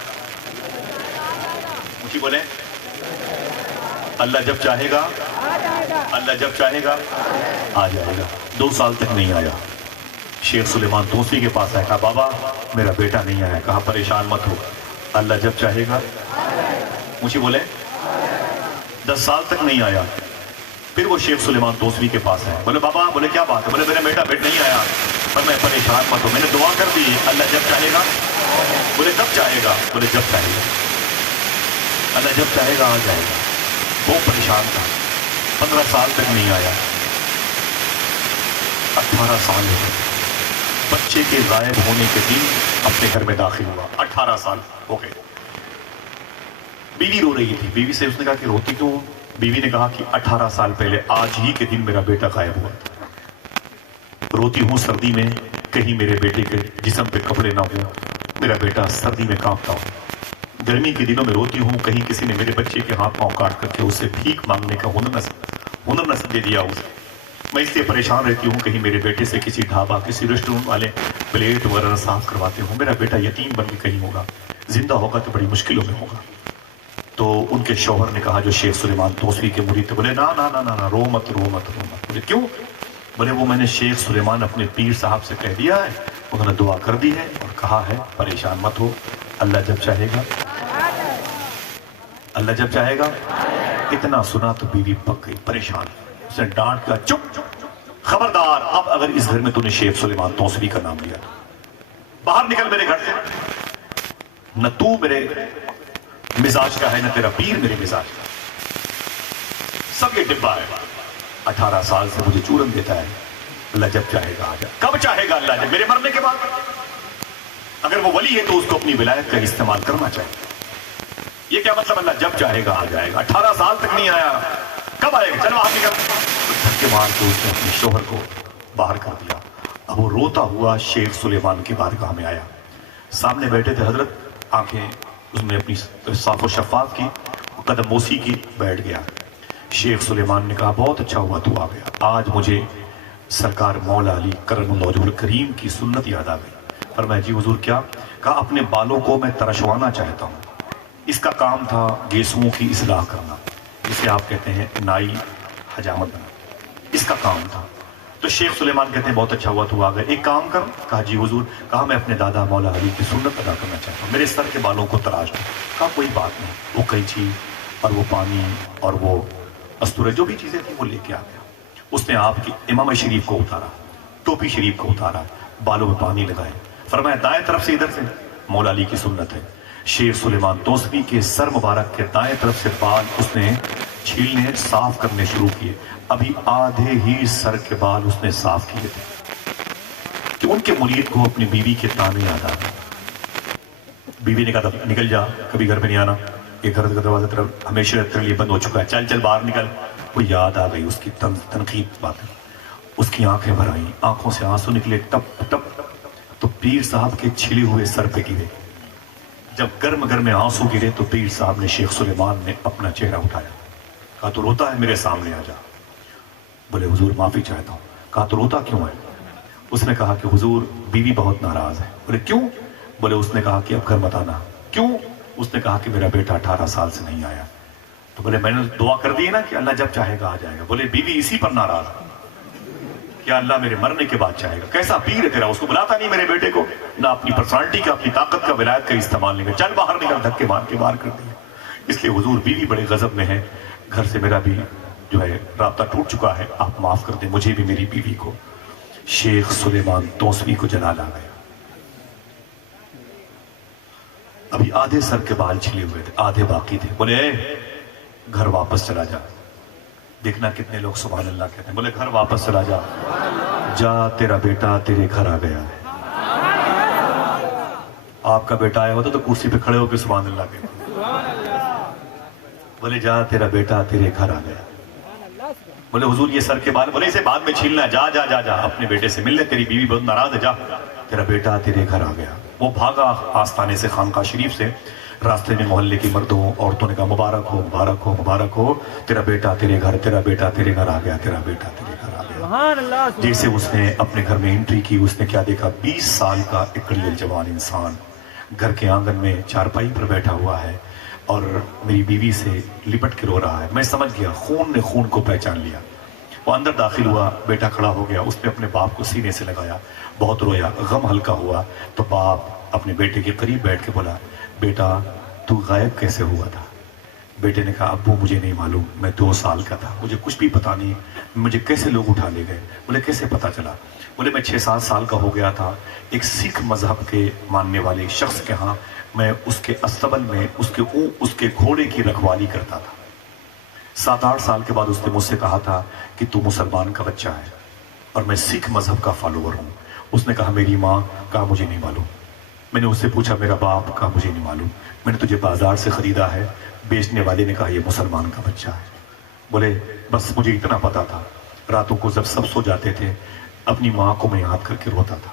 مجھے بولے اللہ جب چاہے گا، اللہ جب چاہے گا آ جائے گا۔ 2 سال تک نہیں آیا۔ شیخ سلیمان توسوی کے پاس آیا، کہا بابا میرا بیٹا نہیں آیا۔ کہا پریشان مت ہو، اللہ جب چاہے گا۔ مجھے بولے 10 سال تک نہیں آیا۔ پھر وہ شیخ سلیمان توسوی کے پاس ہے، بولے بابا، بولے کیا بات ہے؟ بولے میرا بیٹا نہیں آیا۔ پر میں پریشان مت ہو، میں نے دعا کر دی، اللہ جب چاہے گا۔ بولے کب چاہے گا؟ بولے جب چاہے گا، اللہ جب چاہے گا آ جائے گا۔ وہ پریشان تھا، 15 سال تک نہیں آیا، 18 سال ہو گئے۔ بچے کے غائب ہونے کے دن اپنے گھر میں داخل ہوا، 18 سال ہو گئے۔ بیوی رو رہی تھی، بیوی سے اس نے کہا کہ روتی کیوں؟ بیوی نے کہا کہ 18 سال پہلے آج ہی کے دن میرا بیٹا غائب ہوا، روتی ہوں سردی میں، کہیں میرے بیٹے کے جسم پہ کپڑے نہ ہوں، میرا بیٹا سردی میں کانپتا ہوں۔ گرمی کے دنوں میں روتی ہوں، کہیں کسی نے میرے بچے کے ہاتھ پاؤں کاٹ کر کے اسے بھیک مانگنے کا ہنر نہ سمجھے دیا اسے۔ میں اس سے پریشان رہتی ہوں، کہیں میرے بیٹے سے کسی ڈھابا کسی ریسٹورنٹ والے پلیٹ وغیرہ صاف کرواتے ہوں، میرا بیٹا یتیم بن کے کہیں ہوگا، زندہ ہوگا تو بڑی مشکلوں میں ہوگا۔ تو ان کے شوہر نے کہا جو شیخ سلیمان توسوی کے مرید تھے، بولے نا نا نا نا رو مت رو مت رو مت۔ بولے کیوں؟ بولے وہ میں نے شیخ سلیمان اپنے پیر صاحب سے کہہ دیا ہے، انہوں نے دعا کر دی ہے اور کہا ہے پریشان مت ہو، اللہ جب چاہے گا، اللہ جب چاہے گا۔ اتنا سنا تو بیوی پک گئی، پریشان، اسے ڈانٹ کر چپ، خبردار اب اگر اس گھر میں تو نے شیخ سلیمان توسوی کا نام لیا باہر نکل میرے گھر سے، نہ تو میرے مزاج کا ہے نہ تیرا پیر میرے مزاج کا، سب یہ ڈبہ ہے۔ 18 سال سے مجھے چورن دیتا ہے، اللہ جب چاہے گا آ جائے۔ کب چاہے گا اللہ جب؟ میرے مرنے کے بعد۔ اگر وہ ولی ہے تو اس کو اپنی ولایت کا استعمال کرنا چاہیے۔ یہ کیا مطلب اللہ جب چاہے گا آ جائے گا؟ 18 سال تک نہیں آیا، کب آئے گا؟ چلو آپ نکل۔ دھکے مار کے اس نے اپنے شوہر کو باہر کر دیا۔ اب وہ روتا ہوا شیخ سلیمان کی بارگاہ میں آیا، سامنے بیٹھے تھے حضرت، آنکھیں اس نے اپنی صاف و شفاف کی، قدم بوسی کی، بیٹھ گیا۔ شیخ سلیمان نے کہا بہت اچھا ہوا تو آ گیا، آج مجھے سرکار مولا علی کرم اللہ وجہہ الکریم کی سنت یاد آ گئی۔ فرمایا جی حضور کیا؟ کہا اپنے بالوں کو میں ترشوانا چاہتا ہوں۔ اس کا کام تھا گیسوؤں کی اصلاح کرنا، جسے آپ کہتے ہیں نائی حجامت بنا، اس کا کام تھا۔ تو شیخ سلیمان کہتے ہیں بہت اچھا ہوا تو آ گئے، ایک کام کر، کہا جی حضور، کہا میں اپنے دادا مولا علی کی سنت ادا کرنا چاہتا ہوں، میرے سر کے بالوں کو تراش دو۔ کہا کوئی بات نہیں، وہ قینچی اور وہ پانی اور وہ استورے جو بھی چیزیں تھیں وہ لے کے آ گیا۔ اس نے آپ کی امامہ شریف کو اتارا، ٹوپی شریف کو اتارا، بالوں میں پانی لگائے، فرمایا دائیں طرف سے ادھر سے مولا علی کی سنت ہے۔ شیخ سلیمان توسوی کے سر مبارک کے دائیں طرف سے بال اس نے چھیلنے صاف کرنے شروع کیے، ابھی آدھے ہی سر کے بال اس نے صاف کیے تھے کہ ان کے مرید کو اپنی بیوی کے تانے یاد آ گئے۔ بیوی نے کہا نکل جا، کبھی گھر میں نہیں آنا، یہ گھر کا دروازہ طرف ہمیشہ تیرے لیے بند ہو چکا ہے، چل چل باہر نکل۔ وہ یاد آ گئی اس کی تنقید باتیں، اس کی آنکھیں بھر آئیں، آنکھوں سے آنسو نکلے ٹپ ٹپ، تو پیر صاحب کے چھلے ہوئے سر پہ گرے۔ جب گرم گرم آنسو گرے تو پیر صاحب نے شیخ سلیمان نے اپنا چہرہ اٹھایا، کہا تو روتا ہے، میرے سامنے آ جا۔ بولے حضور معافی چاہتا ہوں۔ کہا تو روتا کیوں ہے؟ اس نے کہا کہ حضور بیوی بہت ناراض ہے۔ بولے کیوں؟ بولے اس نے کہا کہ اب گھر مت آنا۔ کیوں؟ اس نے کہا کہ میرا بیٹا 18 سال سے نہیں آیا۔ تو بولے میں نے دعا کر دی نا کہ اللہ جب چاہے گا آ جائے گا۔ بولے بیوی اسی پر ناراض ہے، کیا اللہ میرے مرنے کے بعد چاہے گا؟ کیسا پیر ہے تیرا، اس کو بلاتا نہیں میرے بیٹے کو، نہ اپنی پرسنالٹی کا، اپنی طاقت کا، ولایت کا استعمال نہیں کر، چل باہر نکل، دھکے مار کے باہر کر دیا۔ اس لیے حضور بیوی بڑے غضب میں ہے، گھر سے میرا بھی جو ہے رابطہ ٹوٹ چکا ہے، آپ معاف کر دیں مجھے بھی میری بیوی کو۔ شیخ سلیمان توسوی کو جلال آ گیا، ابھی آدھے سر کے بال چھلے ہوئے تھے، آدھے باقی تھے۔ بولے اے گھر واپس چلا جا، دیکھنا کتنے لوگ سبحان اللہ کہتے ہیں۔ بولے گھر واپس چلا جا، جا تیرا بیٹا تیرے گھر آ گیا ہے۔ آپ کا بیٹا آیا ہوتا تو کرسی پہ کھڑے ہو کے سبحان اللہ کہتے۔ بولے جا تیرا بیٹا تیرے گھر آ گیا۔ بولے حضور یہ سر کے بال، بولے اسے بعد میں چھیلنا ہے، جا جا جا جا اپنے بیٹے سے مل لے، تیری بیوی بہت ناراض ہے، جا تیرا بیٹا تیرے گھر آ گیا۔ وہ بھاگا آستانے سے خانقاہ شریف سے، راستے میں محلے کی مردوں عورتوں نے کہا مبارک ہو مبارک ہو مبارک ہو، تیرا بیٹا تیرے گھر، تیرا بیٹا تیرے گھر آ گیا، تیرا بیٹا تیرے گھر آ گیا۔ جیسے اس نے اپنے گھر میں انٹری کی، اس نے کیا دیکھا، 20 سال کا اکڑیل جوان انسان گھر کے آنگن میں چارپائی پر بیٹھا ہوا ہے اور میری بیوی سے لپٹ کے رو رہا ہے۔ میں سمجھ گیا، خون نے خون کو پہچان لیا۔ وہ اندر داخل ہوا، بیٹا کھڑا ہو گیا، اس نے اپنے باپ کو سینے سے لگایا، بہت رویا، غم ہلکا ہوا تو باپ اپنے بیٹے کے قریب بیٹھ کے بولا بیٹا تو غائب کیسے ہوا تھا؟ بیٹے نے کہا ابو مجھے نہیں معلوم، میں 2 سال کا تھا، مجھے کچھ بھی پتا نہیں، مجھے کیسے لوگ اٹھا لے گئے؟ بولے کیسے پتا چلا؟ بولے میں 6-7 سال کا ہو گیا تھا، ایک سکھ مذہب کے ماننے والے شخص کے ہاں میں اس کے استبل میں اس کے گھوڑے کی رکھوالی کرتا تھا۔ 7-8 سال کے بعد اس نے مجھ سے کہا تھا کہ تو مسلمان کا بچہ ہے اور میں سکھ مذہب کا فالوور ہوں۔ اس نے کہا میری ماں، کہا مجھے نہیں معلوم۔ میں نے اس سے پوچھا میرا باپ، کہا مجھے نہیں معلوم، میں نے تجھے بازار سے خریدا ہے۔ بیچنے والے نے کہا یہ مسلمان کا بچہ ہے۔ بولے بس مجھے اتنا پتا تھا، راتوں کو جب سب سو جاتے تھے اپنی ماں کو میں یاد کر کے روتا تھا،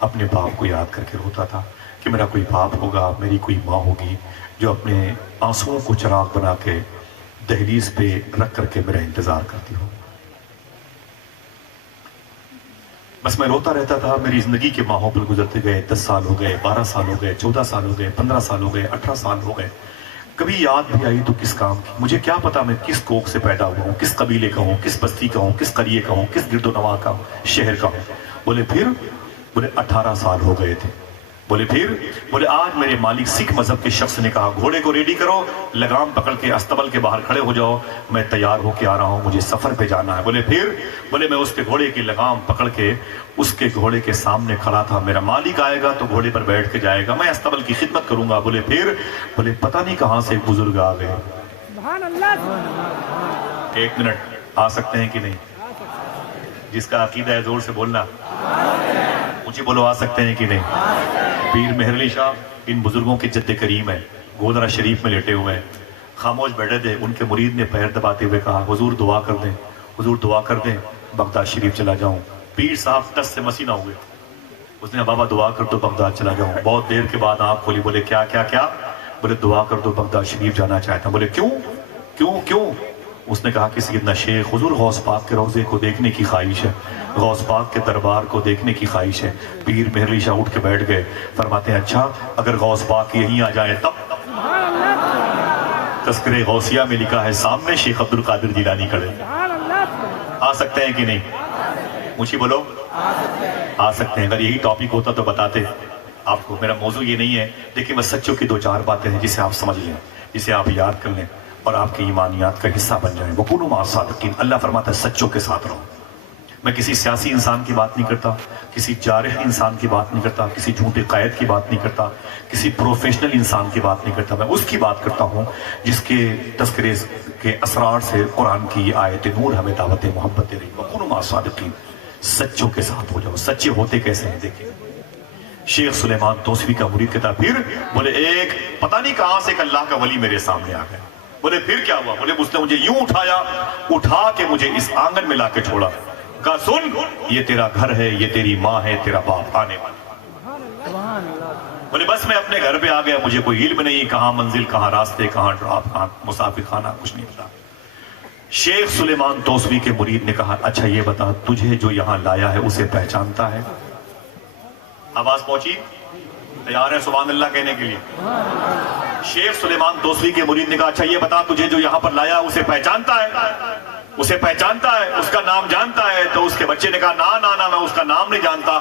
اپنے باپ کو یاد کر کے روتا تھا کہ میرا کوئی باپ ہوگا، میری کوئی ماں ہوگی جو اپنے آنسوؤں کو چراغ بنا کے دہلیز پہ رکھ کر کے میرا انتظار کرتی ہو۔ بس میں روتا رہتا تھا، میری زندگی کے ماحول گزرتے گئے، 10 سال ہو گئے، 12 سال ہو گئے، 14 سال ہو گئے، 15 سال ہو گئے، 18 سال ہو گئے، کبھی یاد بھی آئی تو کس کام کی؟ مجھے کیا پتا میں کس کوکھ سے پیدا ہوا ہوں، کس قبیلے کا ہوں، کس بستی کا ہوں، کس قریے کا ہوں، کس گرد و نواح کا شہر کا ہوں۔ بولے پھر؟ بولے 18 سال ہو گئے تھے۔ بولے پھر؟ بولے آج میرے مالک سکھ مذہب کے شخص نے کہا گھوڑے کو ریڈی کرو، لگام پکڑ کے استبل کے باہر کھڑے ہو جاؤ، میں تیار ہو کے آ رہا ہوں، مجھے سفر پہ جانا ہے۔ بولے پھر؟ بولے میں اس کے گھوڑے کی لگام پکڑ کے اس کے گھوڑے کے سامنے کھڑا تھا، میرا مالک آئے گا تو گھوڑے پر بیٹھ کے جائے گا، میں استبل کی خدمت کروں گا۔ بولے پھر؟ بولے پتہ نہیں کہاں سے ایک بزرگ آ گئے۔ سبحان اللہ۔ 1 منٹ، آ سکتے ہیں کہ نہیں؟ جس کا عقیدہ ہے زور سے بولنا، مجھے بولو آ سکتے ہیں کہ نہیں؟ پیر مہر علی شاہ ان بزرگوں کے جد کریم ہیں، گودرہ شریف میں لیٹے ہوئے ہیں، خاموش بیٹھے تھے، ان کے مرید نے پیر دباتے ہوئے کہا حضور دعا کر دیں، حضور دعا کر دیں، بغداد شریف چلا جاؤں۔ پیر صاحب ٹس سے مسیح نہ ہوئے، اس نے بابا دعا کر دو بغداد چلا جاؤں۔ بہت دیر کے بعد آنکھ کھولی، بولے کیا کیا کیا؟ بولے دعا کر دو بغداد شریف جانا چاہتا ہوں۔ بولے کیوں کیوں کیوں؟ اس نے کہا کہ سیدنا شیخ حضور غوث پاک کے روضے کو دیکھنے کی خواہش ہے، غوث پاک کے دربار کو دیکھنے کی خواہش ہے۔ پیر مہر علی شاہ اٹھ کے بیٹھ گئے، فرماتے ہیں اچھا اگر غوث پاک یہیں آ جائیں تب؟ تذکرہ غوثیہ میں لکھا ہے سامنے شیخ عبد القادر جیلانی کھڑے، آ سکتے ہیں کہ نہیں؟ اونچی بولو آ سکتے ہیں. اگر یہی ٹاپک ہوتا تو بتاتے آپ کو. میرا موضوع یہ نہیں ہے، لیکن بس سچوں کی 2-4 باتیں ہیں جسے آپ سمجھ لیں، جسے آپ یاد کر لیں اور آپ کے ایمانیات کا حصہ بن جائیں. وَكُونُوا مَعَ الصَّادِقِينَ. اللہ فرماتا ہے سچوں کے ساتھ رہو. میں کسی سیاسی انسان کی بات نہیں کرتا، کسی جارح انسان کی بات نہیں کرتا، کسی جھوٹے قائد کی بات نہیں کرتا، کسی پروفیشنل انسان کی بات نہیں کرتا. میں اس کی بات کرتا ہوں جس کے تذکرے کے اسرار سے قرآن کی یہ آیت نور ہمیں دعوت محبت دے رہی. وَكُونُوا مَعَ الصَّادِقِينَ. سچوں کے ساتھ ہو جاؤ. سچے ہوتے کیسے ہیں دیکھیں. شیخ سلیمان توسوی کا مرید کہتا پھر بولے ایک پتہ نہیں کہاں سے ایک اللہ کا ولی میرے سامنے آ گیا. بولے پھر کیا ہوا؟ بولے اس نے مجھے یوں اٹھایا، اٹھا کے مجھے اس آنگن میں لا کے چھوڑا. کہا سن، یہ تیرا گھر ہے، یہ تیری ماں ہے، تیرا باپ آنے والا. بولے بس میں اپنے گھر پہ آ گیا، مجھے کوئی علم نہیں، کہاں منزل، کہاں راستے، کہاں ڈراپ، کہاں مسافر خانہ، کچھ نہیں پتا. شیخ سلیمان توسوی کے مرید نے کہا اچھا یہ بتا تجھے جو یہاں لایا ہے اسے پہچانتا ہے؟ آواز پہنچی؟ تیار ہے سبحان اللہ کہنے کے لیے؟ شیخ سلیمان توسوی کے مرید نے کہا اچھا یہ بتا تجھے جو یہاں پر لایا اسے پہچانتا ہے؟ اسے پہچانتا ہے، اس کا نام جانتا ہے؟ تو اس کے بچے نے کہا نا میں اس کا نام نہیں جانتا،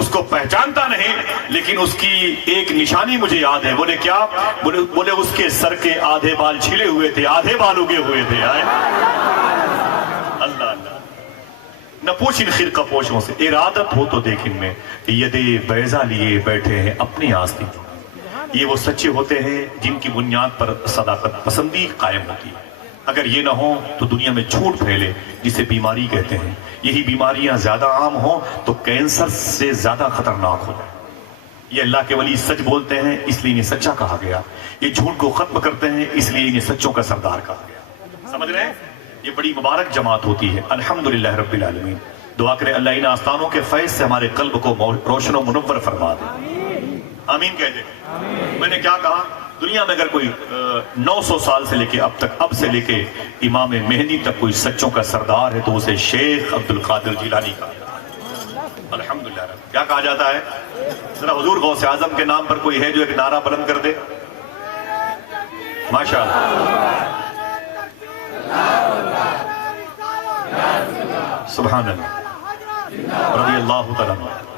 اس کو پہچانتا نہیں، لیکن اس کی ایک نشانی مجھے یاد ہے. بولے کیا؟ بولے اس کے سر کے آدھے بال چھلے ہوئے تھے، آدھے بال اگے ہوئے تھے. اللہ اللہ. نہ پوچھ ان خرقہ پوشوں سے، ارادت ہو تو دیکھ ان میں یدے بیضا لیے بیٹھے ہیں اپنی آستی. یہ وہ سچے ہوتے ہیں جن کی بنیاد پر صداقت پسندی قائم ہوتی ہے. اگر یہ نہ ہو تو دنیا میں جھوٹ پھیلے جسے بیماری کہتے ہیں. یہی بیماریاں زیادہ عام ہوں تو کینسر سے زیادہ خطرناک ہو جائے. یہ اللہ کے ولی سچ بولتے ہیں اس لیے انہیں سچا کہا گیا. یہ جھوٹ کو ختم کرتے ہیں اس لیے انہیں سچوں کا سردار کہا گیا. سمجھ رہے ہیں؟ یہ بڑی مبارک جماعت ہوتی ہے. الحمدللہ رب العالمین. دعا کریں اللہ ان آستانوں کے فیض سے ہمارے قلب کو روشن و منور فرما دے. آمین کہہ دیں. میں نے کیا کہا؟ دنیا میں اگر کوئی 900 سال سے لے کے اب سے لے کے امام مہدی تک کوئی سچوں کا سردار ہے تو اسے شیخ عبد القادر جیلانی کہا جاتا ہے. الحمدللہ. کیا کہا جاتا ہے؟ ذرا حضور غوث اعظم کے نام پر کوئی ہے جو ایک نعرہ بلند کر دے؟ ماشاءاللہ. سبحان اللہ رضی اللہ تعالیٰ عنہ.